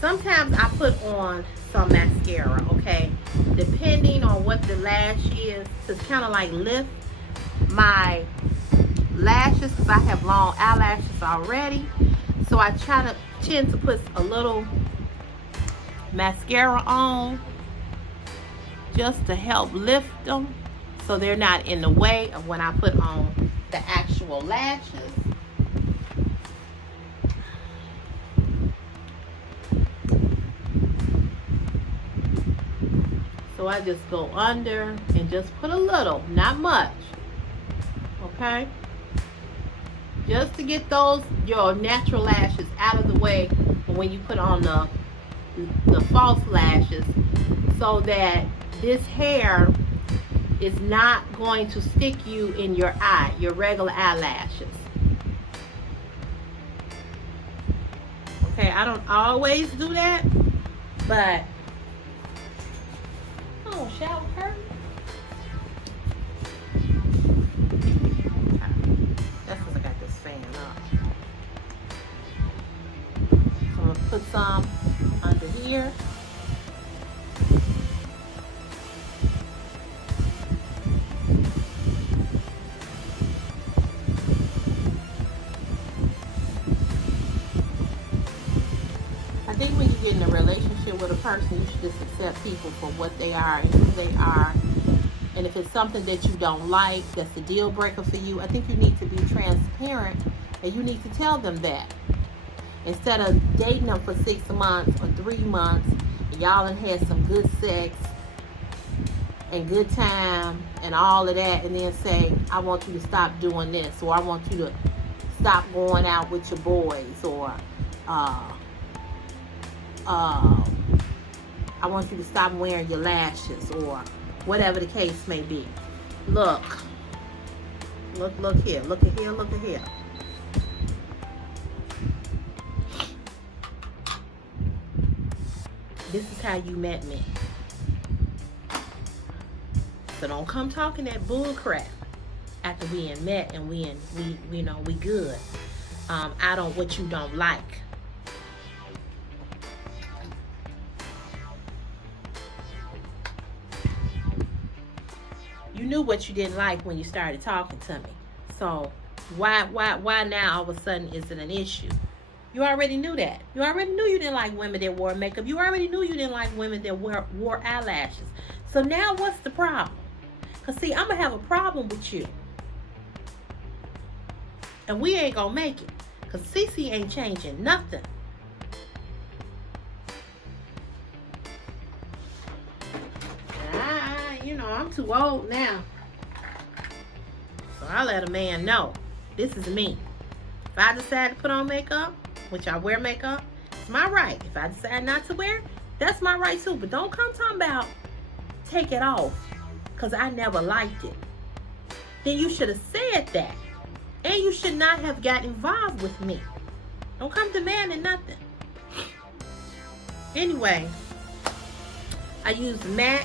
Sometimes I put on some mascara, okay? Depending on what the lash is, to kind of like lift my lashes, because I have long eyelashes already. So I tend to put a little mascara on just to help lift them so they're not in the way of when I put on the actual lashes. So I just go under and just put a little, not much, okay? Just to get your natural lashes out of the way when you put on the false lashes, so that this hair is not going to stick you in your eye, your regular eyelashes. Okay, I don't always do that, but oh, shower curtain. That's because I got this fan up. So I'm gonna put some under here. I think when you get in a relationship with a person, you should just accept people for what they are and who they are. And if it's something that you don't like, that's a deal breaker for you, I think you need to be transparent and you need to tell them that. Instead of dating them for 6 months or 3 months, and y'all done had some good sex and good time and all of that, and then say, I want you to stop doing this, or I want you to stop going out with your boys, or I want you to stop wearing your lashes, or whatever the case may be. Look here, look at here, look at here. This is how you met me. So don't come talking that bull crap after we ain't met and we know we good. What you don't like. You knew what you didn't like when you started talking to me. So why now all of a sudden is it an issue? You already knew that. You already knew you didn't like women that wore makeup. You already knew you didn't like women that wore eyelashes. So now what's the problem? Because see, I'm going to have a problem with you. And we ain't going to make it. Because Cece ain't changing nothing. I'm too old now. So I let a man know, this is me. If I decide to put on makeup, which I wear makeup, it's my right. If I decide not to wear, that's my right too. But don't come talking about take it off because I never liked it. Then you should have said that. And you should not have got involved with me. Don't come demanding nothing. Anyway, I use MAC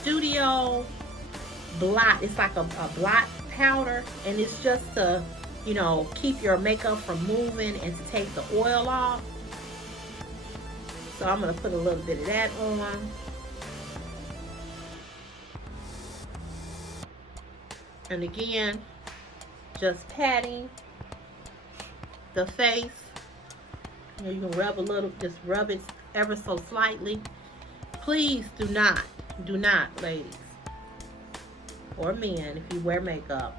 Studio Blot. It's like a blot powder, and it's just to, keep your makeup from moving and to take the oil off. So I'm going to put a little bit of that on. And again, just patting the face. You can rub a little, just rub it ever so slightly. Please do not, ladies or men, if you wear makeup,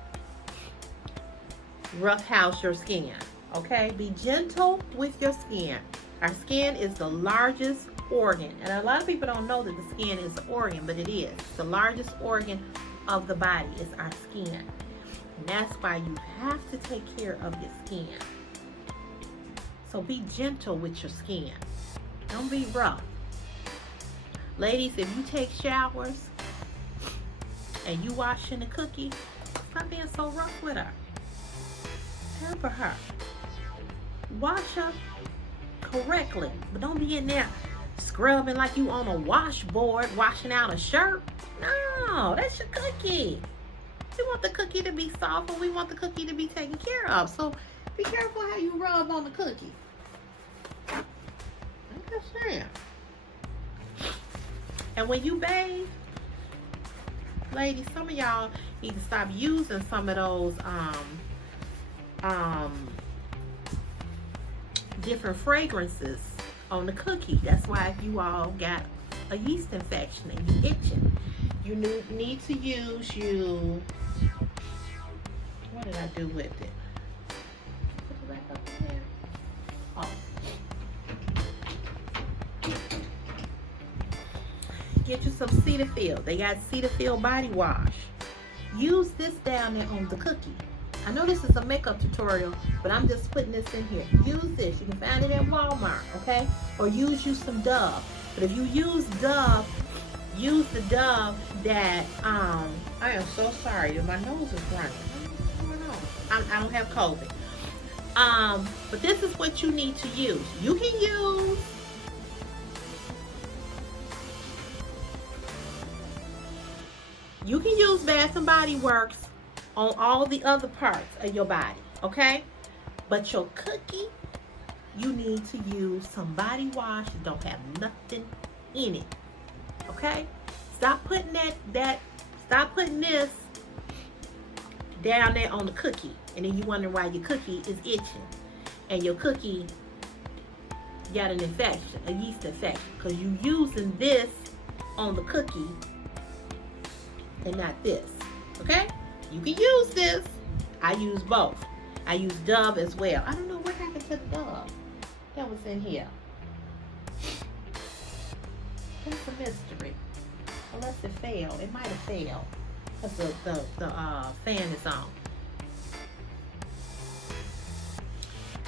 roughhouse your skin, okay? Be gentle with your skin. Our skin is the largest organ, and a lot of people don't know that the skin is an organ, but it is. The largest organ of the body is our skin, and that's why you have to take care of your skin. So be gentle with your skin. Don't be rough. Ladies, if you take showers and you washing the cookie, stop being so rough with her. Pamper her. Wash her correctly, but don't be in there scrubbing like you on a washboard washing out a shirt. No, that's your cookie. We want the cookie to be soft, and we want the cookie to be taken care of. So be careful how you rub on the cookie. I'm just saying. And when you bathe, ladies, some of y'all need to stop using some of those different fragrances on the cookie. That's why if you all got a yeast infection and you itching, you need to use what did I do with it? Put it back up in there. Oh. Get you some Cetaphil. They got Cetaphil body wash. Use this down there on the cookie. I know this is a makeup tutorial, but I'm just putting this in here. Use this. You can find it at Walmart, okay? Or use you some Dove. But if you use Dove, use the Dove that, I am so sorry. My nose is running. I don't have COVID. But this is what you need to use. You can use Bath and Body Works on all the other parts of your body, okay? But your cookie, you need to use some body wash that don't have nothing in it, okay? Stop putting stop putting this down there on the cookie, and then you wonder why your cookie is itching, and your cookie got an infection, a yeast infection, because you using this on the cookie and not this, okay? You can use this. I use both. I use Dove as well. I don't know what happened to the Dove that was in here. That's a mystery. Unless it failed. It might have failed. Because the fan is on.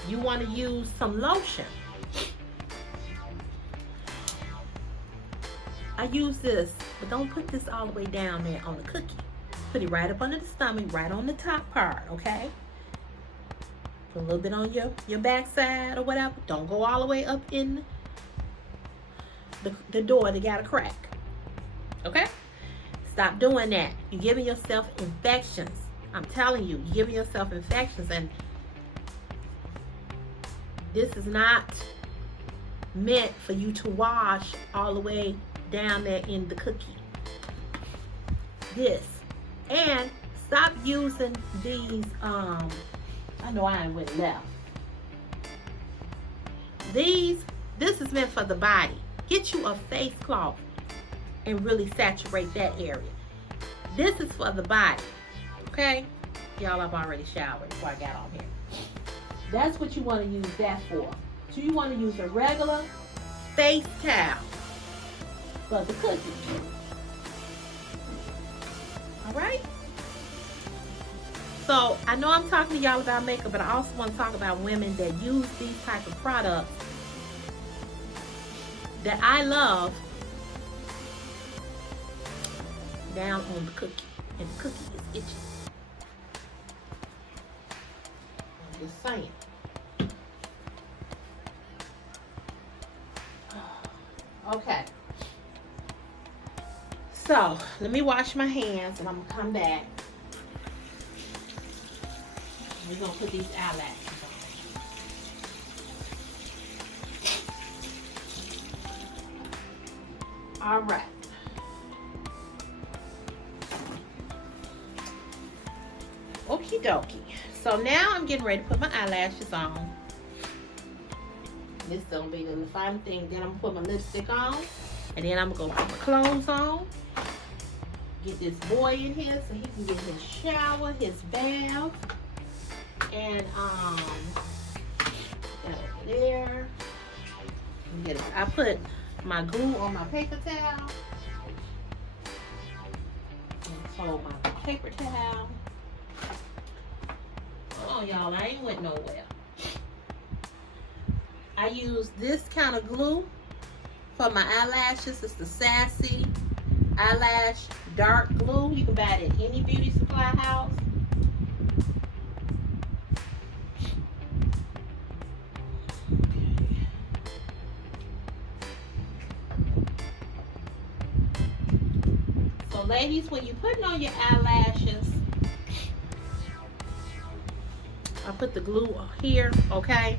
You want to use some lotion. I use this, but don't put this all the way down there on the cookie. Put it right up under the stomach, right on the top part, okay? Put a little bit on your backside or whatever. Don't go all the way up in the door that got a crack, okay? Stop doing that. You're giving yourself infections. I'm telling you, you're giving yourself infections, and this is not meant for you to wash all the way down there in the cookie. This. And stop using these, I know I ain't went left. This is meant for the body. Get you a face cloth and really saturate that area. This is for the body, okay? Y'all, I've already showered before I got on here. That's what you want to use that for. So you want to use a regular face towel for the cookie. All right? So I know I'm talking to y'all about makeup, but I also want to talk about women that use these type of products that I love down on the cookie, and the cookie is itchy. I'm just saying. Okay. So let me wash my hands, and I'm gonna come back. We're gonna put these eyelashes on. All right. Okie dokie. So now I'm getting ready to put my eyelashes on. This is gonna be the final thing. Then I'm gonna put my lipstick on, and then I'm gonna put my clothes on. Get this boy in here so he can get his shower, his bath, and that over there. I put my glue on my paper towel. And fold my paper towel. Hold on, y'all. I ain't went nowhere. I use this kind of glue for my eyelashes. It's the Sassy Eyelash Dark Glue. You can buy it at any beauty supply house. So ladies, when you're putting on your eyelashes, I put the glue here, okay?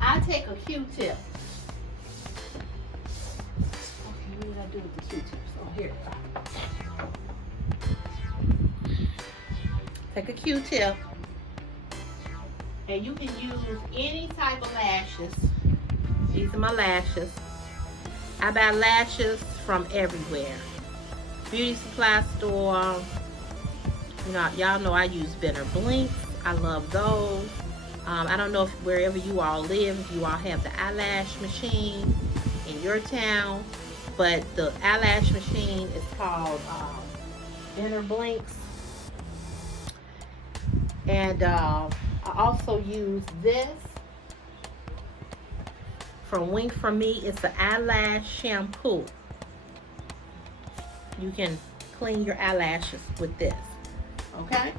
I take a Q-tip. Okay, what did I do with the Q-tips? Oh, here. Take a Q-tip, and you can use any type of lashes. These are my lashes. I buy lashes from everywhere. Beauty supply store. You know, y'all know I use Better Blinks. I love those. I don't know if wherever you all live, if you all have the eyelash machine in your town, but the eyelash machine is called Better Blinks. And I also use this from Wink From Me. It's the eyelash shampoo. You can clean your eyelashes with this, okay?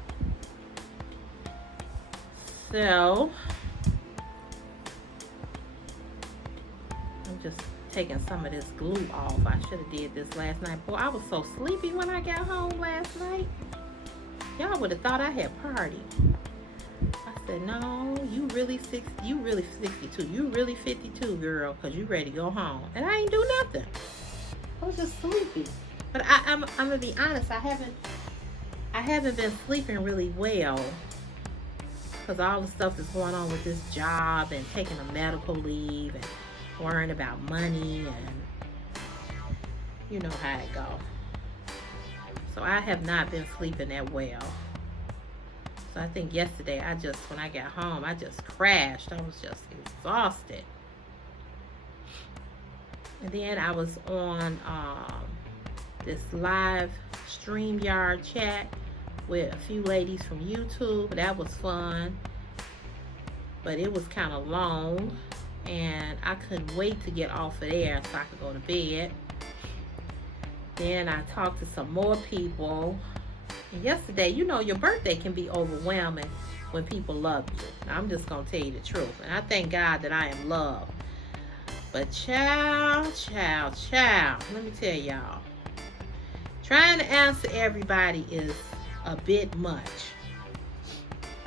So I'm just taking some of this glue off. I should have did this last night. Boy, I was so sleepy when I got home last night. Y'all would have thought I had partied. I said, no, you really 62. You really 52, girl, because you ready to go home. And I ain't do nothing. I was just sleepy. But I'm gonna be honest, I haven't been sleeping really well because all the stuff that's going on with this job and taking a medical leave and worrying about money, and you know how it go. So I have not been sleeping that well. So I think yesterday when I got home, I just crashed. I was just exhausted. And then I was on this live StreamYard chat with a few ladies from YouTube. That was fun. But it was kind of long. And I couldn't wait to get off of there so I could go to bed. Then I talked to some more people. And yesterday, you know, your birthday can be overwhelming when people love you. I'm just going to tell you the truth. And I thank God that I am loved. But child, let me tell y'all. Trying to answer everybody is a bit much.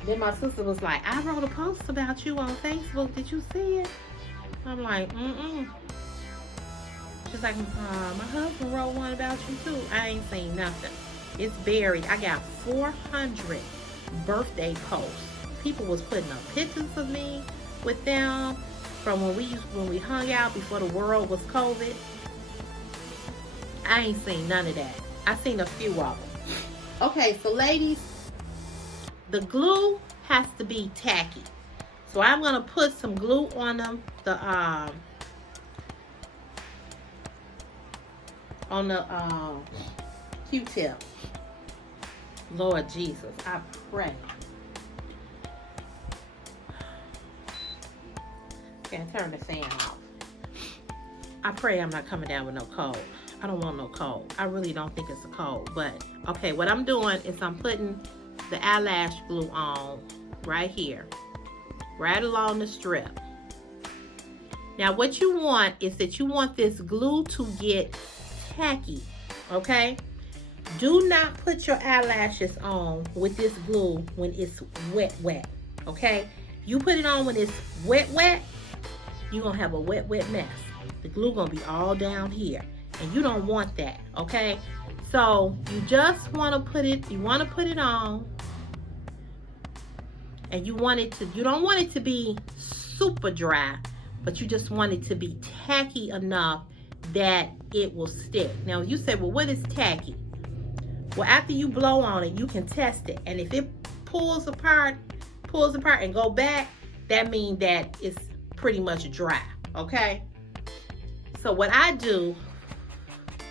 Then my sister was like, I wrote a post about you on Facebook. Did you see it? I'm like, She's like, my husband wrote one about you too. I ain't seen nothing. It's buried. I got 400 birthday posts. People was putting up pictures of me with them from when we hung out before the world was COVID. I ain't seen none of that. I seen a few of them. Okay, so ladies, the glue has to be tacky. So I'm gonna put some glue on them. On the Q-tip. Lord Jesus, I pray. Okay, turn the fan off. I pray I'm not coming down with no cold. I don't want no cold. I really don't think it's a cold. But, okay, what I'm doing is I'm putting the eyelash glue on right here. Right along the strip. Now, what you want is that you want this glue to get tacky, okay? Do not put your eyelashes on with this glue when it's wet, okay? You put it on when it's wet, you're gonna have a wet mess. The glue gonna be all down here, and you don't want that, okay? So you just wanna put it on, and you don't want it to be super dry, but you just want it to be tacky enough that it will stick. Now you say, well, what is tacky? Well, after you blow on it, you can test it. And if it pulls apart and go back, that means that it's pretty much dry, okay? So what I do,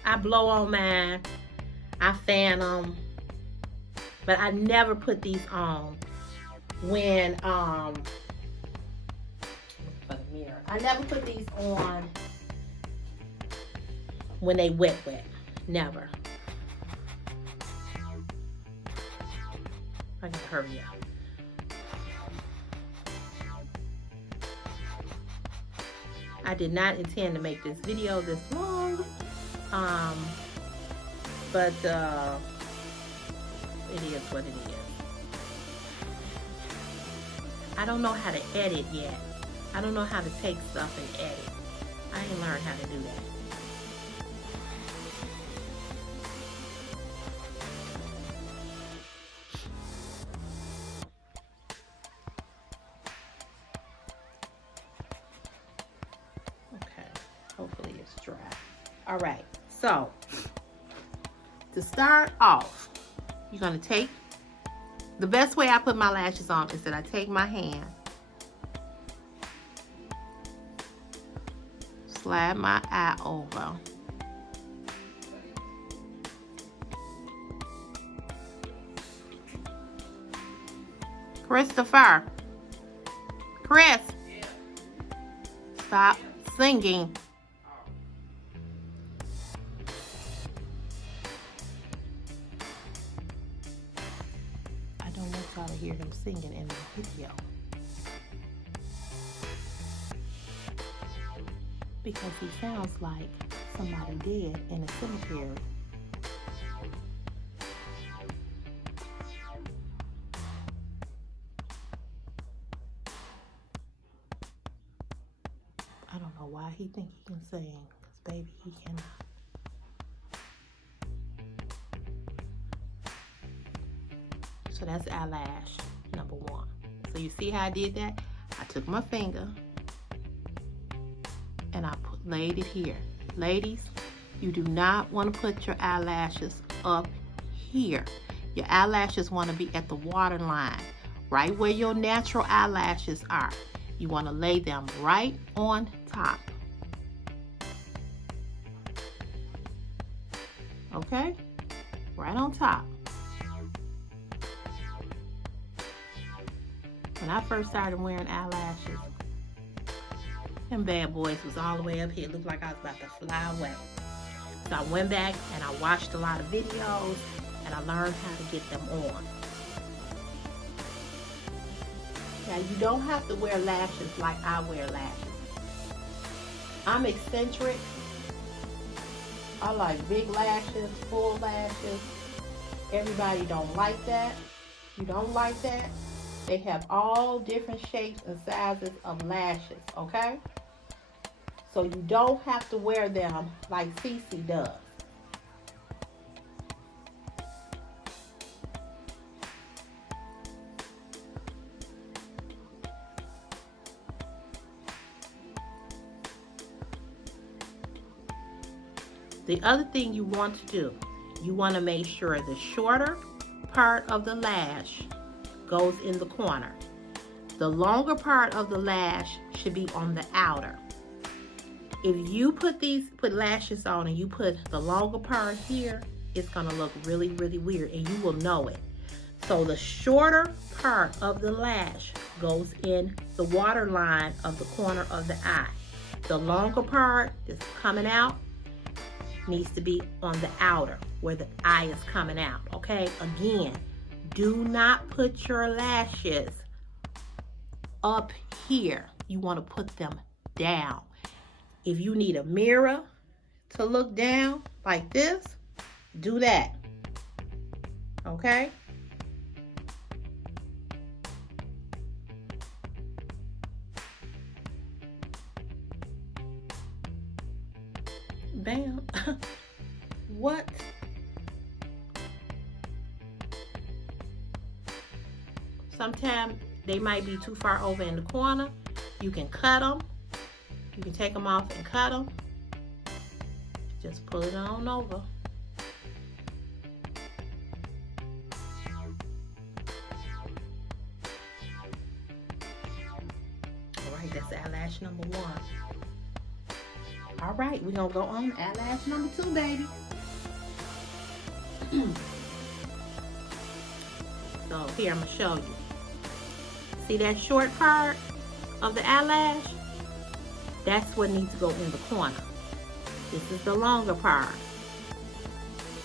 I blow on mine, I fan them, but I never put these on when, for the mirror. I never put these on when they wet. Never. I gotta hurry up. I did not intend to make this video this long, but it is what it is. I don't know how to edit yet. I don't know how to take stuff and edit. I ain't learned how to do that. Hopefully it's dry. All right, so to start off, you're gonna take, the best way I put my lashes on is that I take my hand, slide my eye over, Christopher, Chris, stop singing. I don't want y'all to hear him singing in the video. because he sounds like somebody dead in a cemetery. I don't know why he think he can sing, because baby, he cannot. So that's eyelash number 1. So you see how I did that? I took my finger and I laid it here. Ladies, you do not want to put your eyelashes up here. Your eyelashes want to be at the waterline, right where your natural eyelashes are. You want to lay them right on top. Okay? Right on top. When I first started wearing eyelashes, them bad boys was all the way up here. It looked like I was about to fly away. So I went back and I watched a lot of videos and I learned how to get them on. Now you don't have to wear lashes like I wear lashes. I'm eccentric. I like big lashes, full lashes. Everybody don't like that. You don't like that? They have all different shapes and sizes of lashes, okay? So you don't have to wear them like Cece does. The other thing you want to do, you want to make sure the shorter part of the lash goes in the corner. The longer part of the lash should be on the outer. If you put lashes on and you put the longer part here, it's gonna look really, really weird and you will know it. So the shorter part of the lash goes in the waterline of the corner of the eye. The longer part that's coming out needs to be on the outer where the eye is coming out, okay? Again, do not put your lashes up here. You want to put them down. If you need a mirror to look down like this, do that. Okay? Bam. What? Sometimes they might be too far over in the corner. You can cut them. You can take them off and cut them. Just pull it on over. All right, that's eyelash number 1. All right, we're gonna go on eyelash number 2, baby. So here, I'm gonna show you. See that short part of the eyelash? That's what needs to go in the corner. This is the longer part.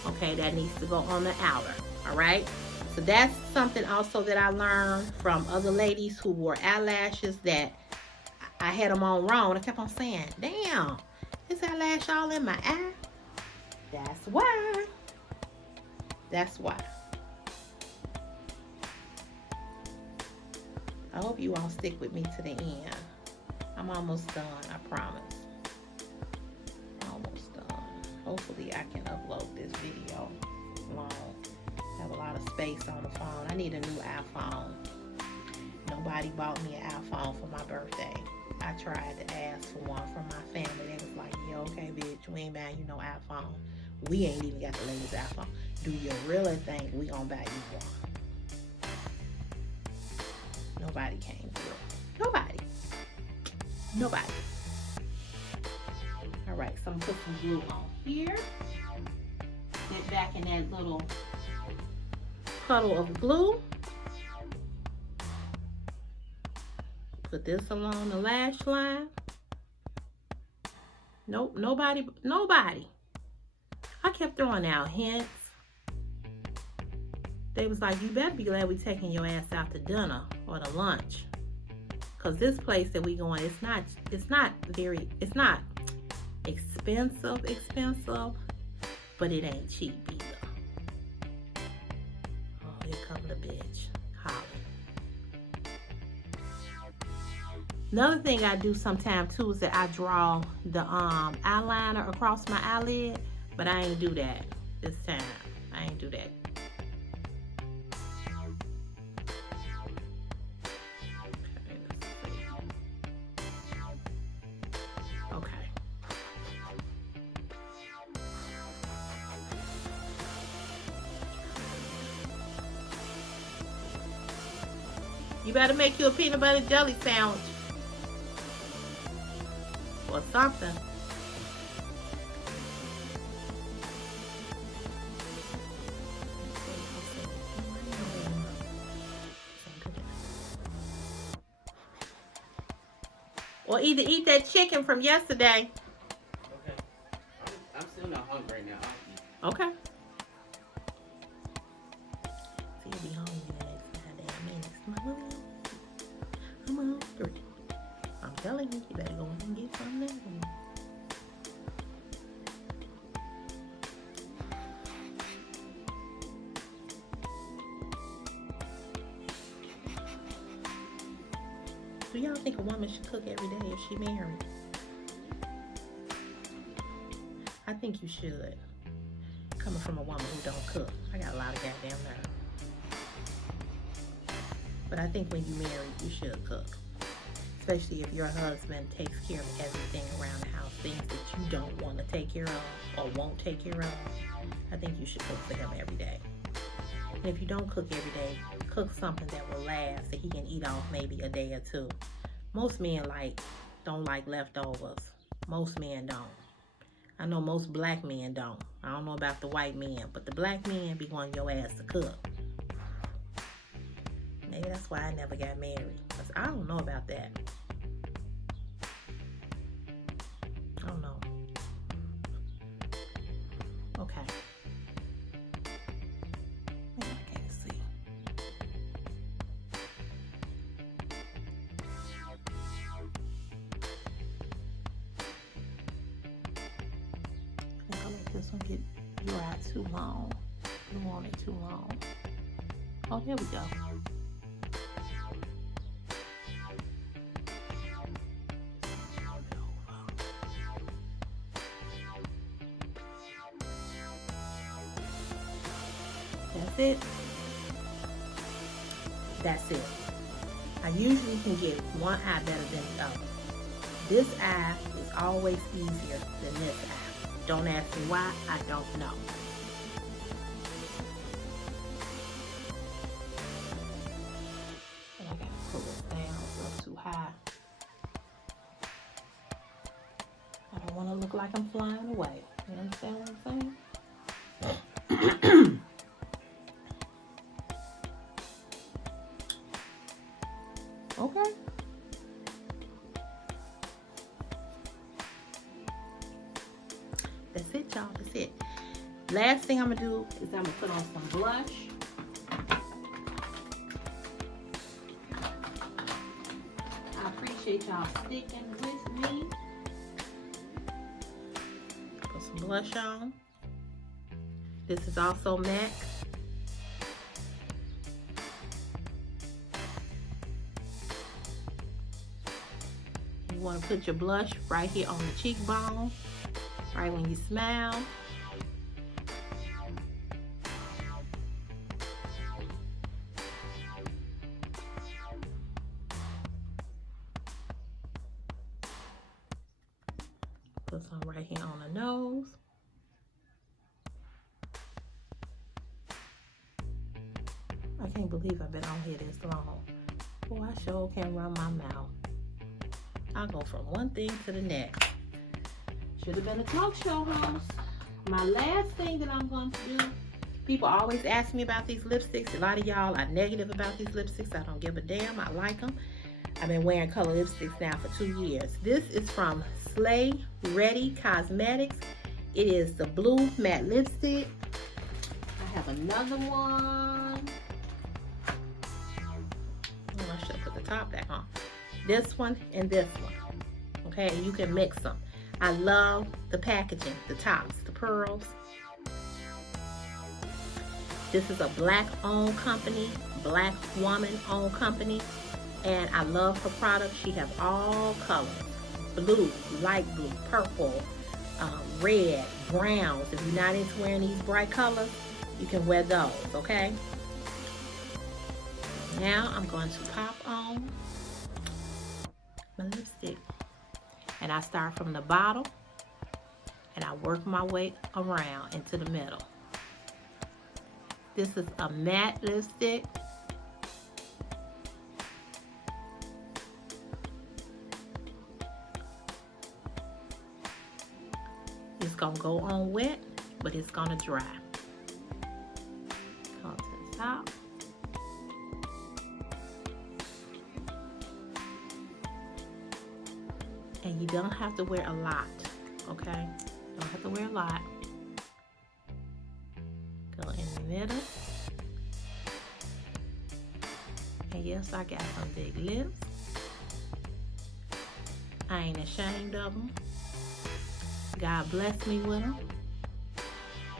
Okay, that needs to go on the outer, all right? So that's something also that I learned from other ladies who wore eyelashes that I had them on wrong. I kept on saying, damn, is eyelash all in my eye? That's why. That's why. I hope you all stick with me to the end. I'm almost done, I promise. Almost done. Hopefully I can upload this video long. I have a lot of space on the phone. I need a new iPhone. Nobody bought me an iPhone for my birthday. I tried to ask for one from my family. They was like, yeah, okay, bitch, we ain't buying you no iPhone. We ain't even got the latest iPhone. Do you really think we gonna buy you one? Nobody came through. Nobody. Nobody. All right, so I'm gonna put some glue on here. Get back in that little puddle of glue. Put this along the lash line. Nope, nobody. I kept throwing out hints. They was like, you better be glad we taking your ass out to dinner or to lunch. Cause this place that we going, it's not expensive, but it ain't cheap either. Oh, here comes the bitch, Holly. Another thing I do sometimes too is that I draw the eyeliner across my eyelid, but I ain't do that this time. I ain't do that. Okay. You better make you a peanut butter jelly sandwich. Or something. Or either eat that chicken from yesterday. Okay. I'm still not hungry right now. I'll eat. Okay. See, you'll be hungry in the next 5 minutes. I'm hungry. I'm telling you, you better go in and get some now. Do y'all think a woman should cook every day if she married? I think you should. Coming from a woman who don't cook. I got a lot of goddamn nerve. But I think when you married, you should cook. Especially if your husband takes care of everything around the house. Things that you don't want to take care of or won't take care of. I think you should cook for him every day. And if you don't cook every day, cook something that will last, that he can eat off maybe a day or two. Most men don't like leftovers. Most men don't. I know most black men don't. I don't know about the white men, but the black men be wanting your ass to cook. Maybe that's why I never got married. 'Cause I don't know about that. I don't know. Okay. I can't see. I think I'll let this one get dry too long. You want it too long. Oh, there we go. That's it. That's it. I usually can get one eye better than the other. This eye is always easier than this eye. Don't ask me why, I don't know. And I gotta pull it down, it's up too high. I don't want to look like I'm flying away. You understand what I'm saying? Okay. That's it, y'all. That's it. Last thing I'm gonna do is I'm gonna put on some blush. I appreciate y'all sticking with me. Put some blush on. This is also MAC. You want to put your blush right here on the cheekbone, right when you smile. Put some right here on the nose. I can't believe I've been on here this long. Boy, I sure can run my mouth. I'll go from one thing to the next. Should have been a talk show host. My last thing that I'm going to do, people always ask me about these lipsticks. A lot of y'all are negative about these lipsticks. I don't give a damn. I like them. I've been wearing color lipsticks now for 2 years. This is from Slay Ready Cosmetics. It is the blue matte lipstick. I have another one. Oh, I should put the top back on. This one and this one. Okay, you can mix them. I love the packaging, the tops, the pearls. This is a black-owned company, black woman-owned company, and I love her product. She has all colors: blue, light blue, purple, red, browns. If you're not into wearing these bright colors, you can wear those, okay? Now I'm going to pop on my lipstick. And I start from the bottom and I work my way around into the middle. This is a matte lipstick. It's gonna go on wet, but it's gonna dry. Go to the top. And you don't have to wear a lot, okay? You don't have to wear a lot. Go in the middle. And yes, I got some big lips. I ain't ashamed of them. God blessed me with them.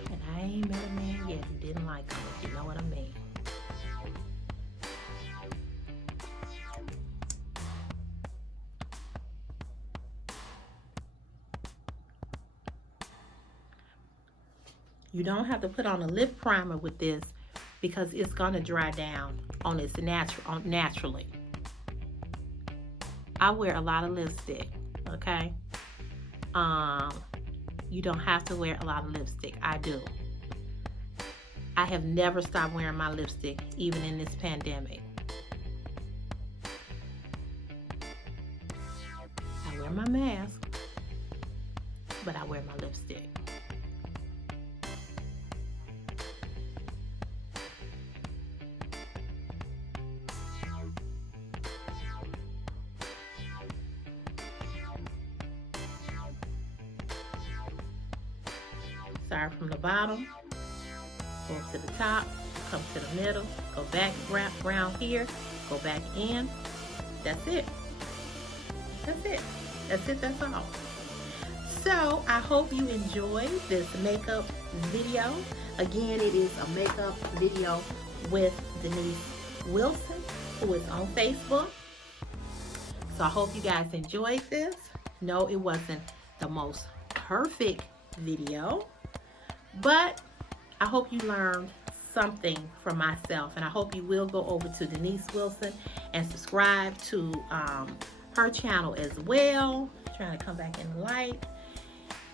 And I ain't met a man yet who didn't like them, if you know what I mean. You don't have to put on a lip primer with this because it's gonna dry down on its naturally. I wear a lot of lipstick, okay? You don't have to wear a lot of lipstick. I do. I have never stopped wearing my lipstick, even in this pandemic. I wear my mask, but I wear my lipstick. Start from the bottom, go to the top, come to the middle, go back around here, go back in. That's it. That's it. That's it. That's all. So I hope you enjoyed this makeup video. Again, it is a makeup video with Denise Wilson, who is on Facebook. So I hope you guys enjoyed this. No, it wasn't the most perfect video, but I hope you learned something from myself, and I hope you will go over to Denise Wilson and subscribe to her channel as well. Trying to come back in the light,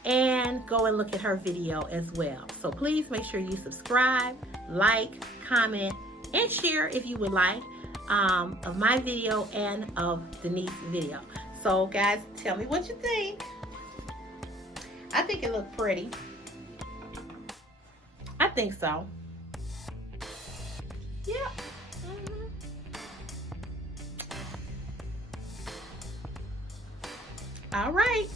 and go and look at her video as well. So please make sure you subscribe, like, comment, and share if you would like of my video and of Denise's video. So guys, tell me what you think. I think it looked pretty. I think so. Yeah. All right.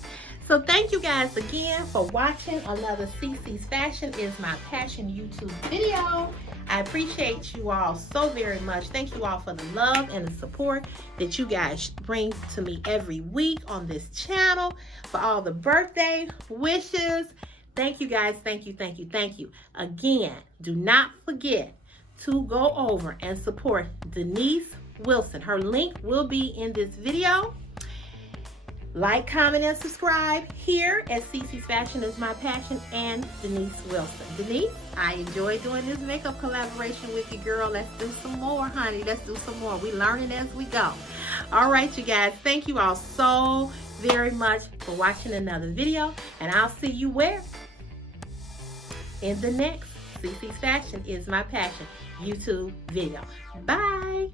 So thank you guys again for watching another CC's Fashion is My Passion YouTube video. I appreciate you all so very much. Thank you all for the love and the support that you guys bring to me every week on this channel, for all the birthday wishes. Thank you guys. Thank you, thank you, thank you. Again, do not forget to go over and support Denise Wilson. Her link will be in this video. Like, comment, and subscribe here at CC's Fashion is My Passion and Denise Wilson. Denise, I enjoy doing this makeup collaboration with you, girl. Let's do some more, honey. Let's do some more. We're learning as we go. All right, you guys. Thank you all so very much for watching another video, and I'll see you where? In the next CC's Fashion is My Passion YouTube video. Bye.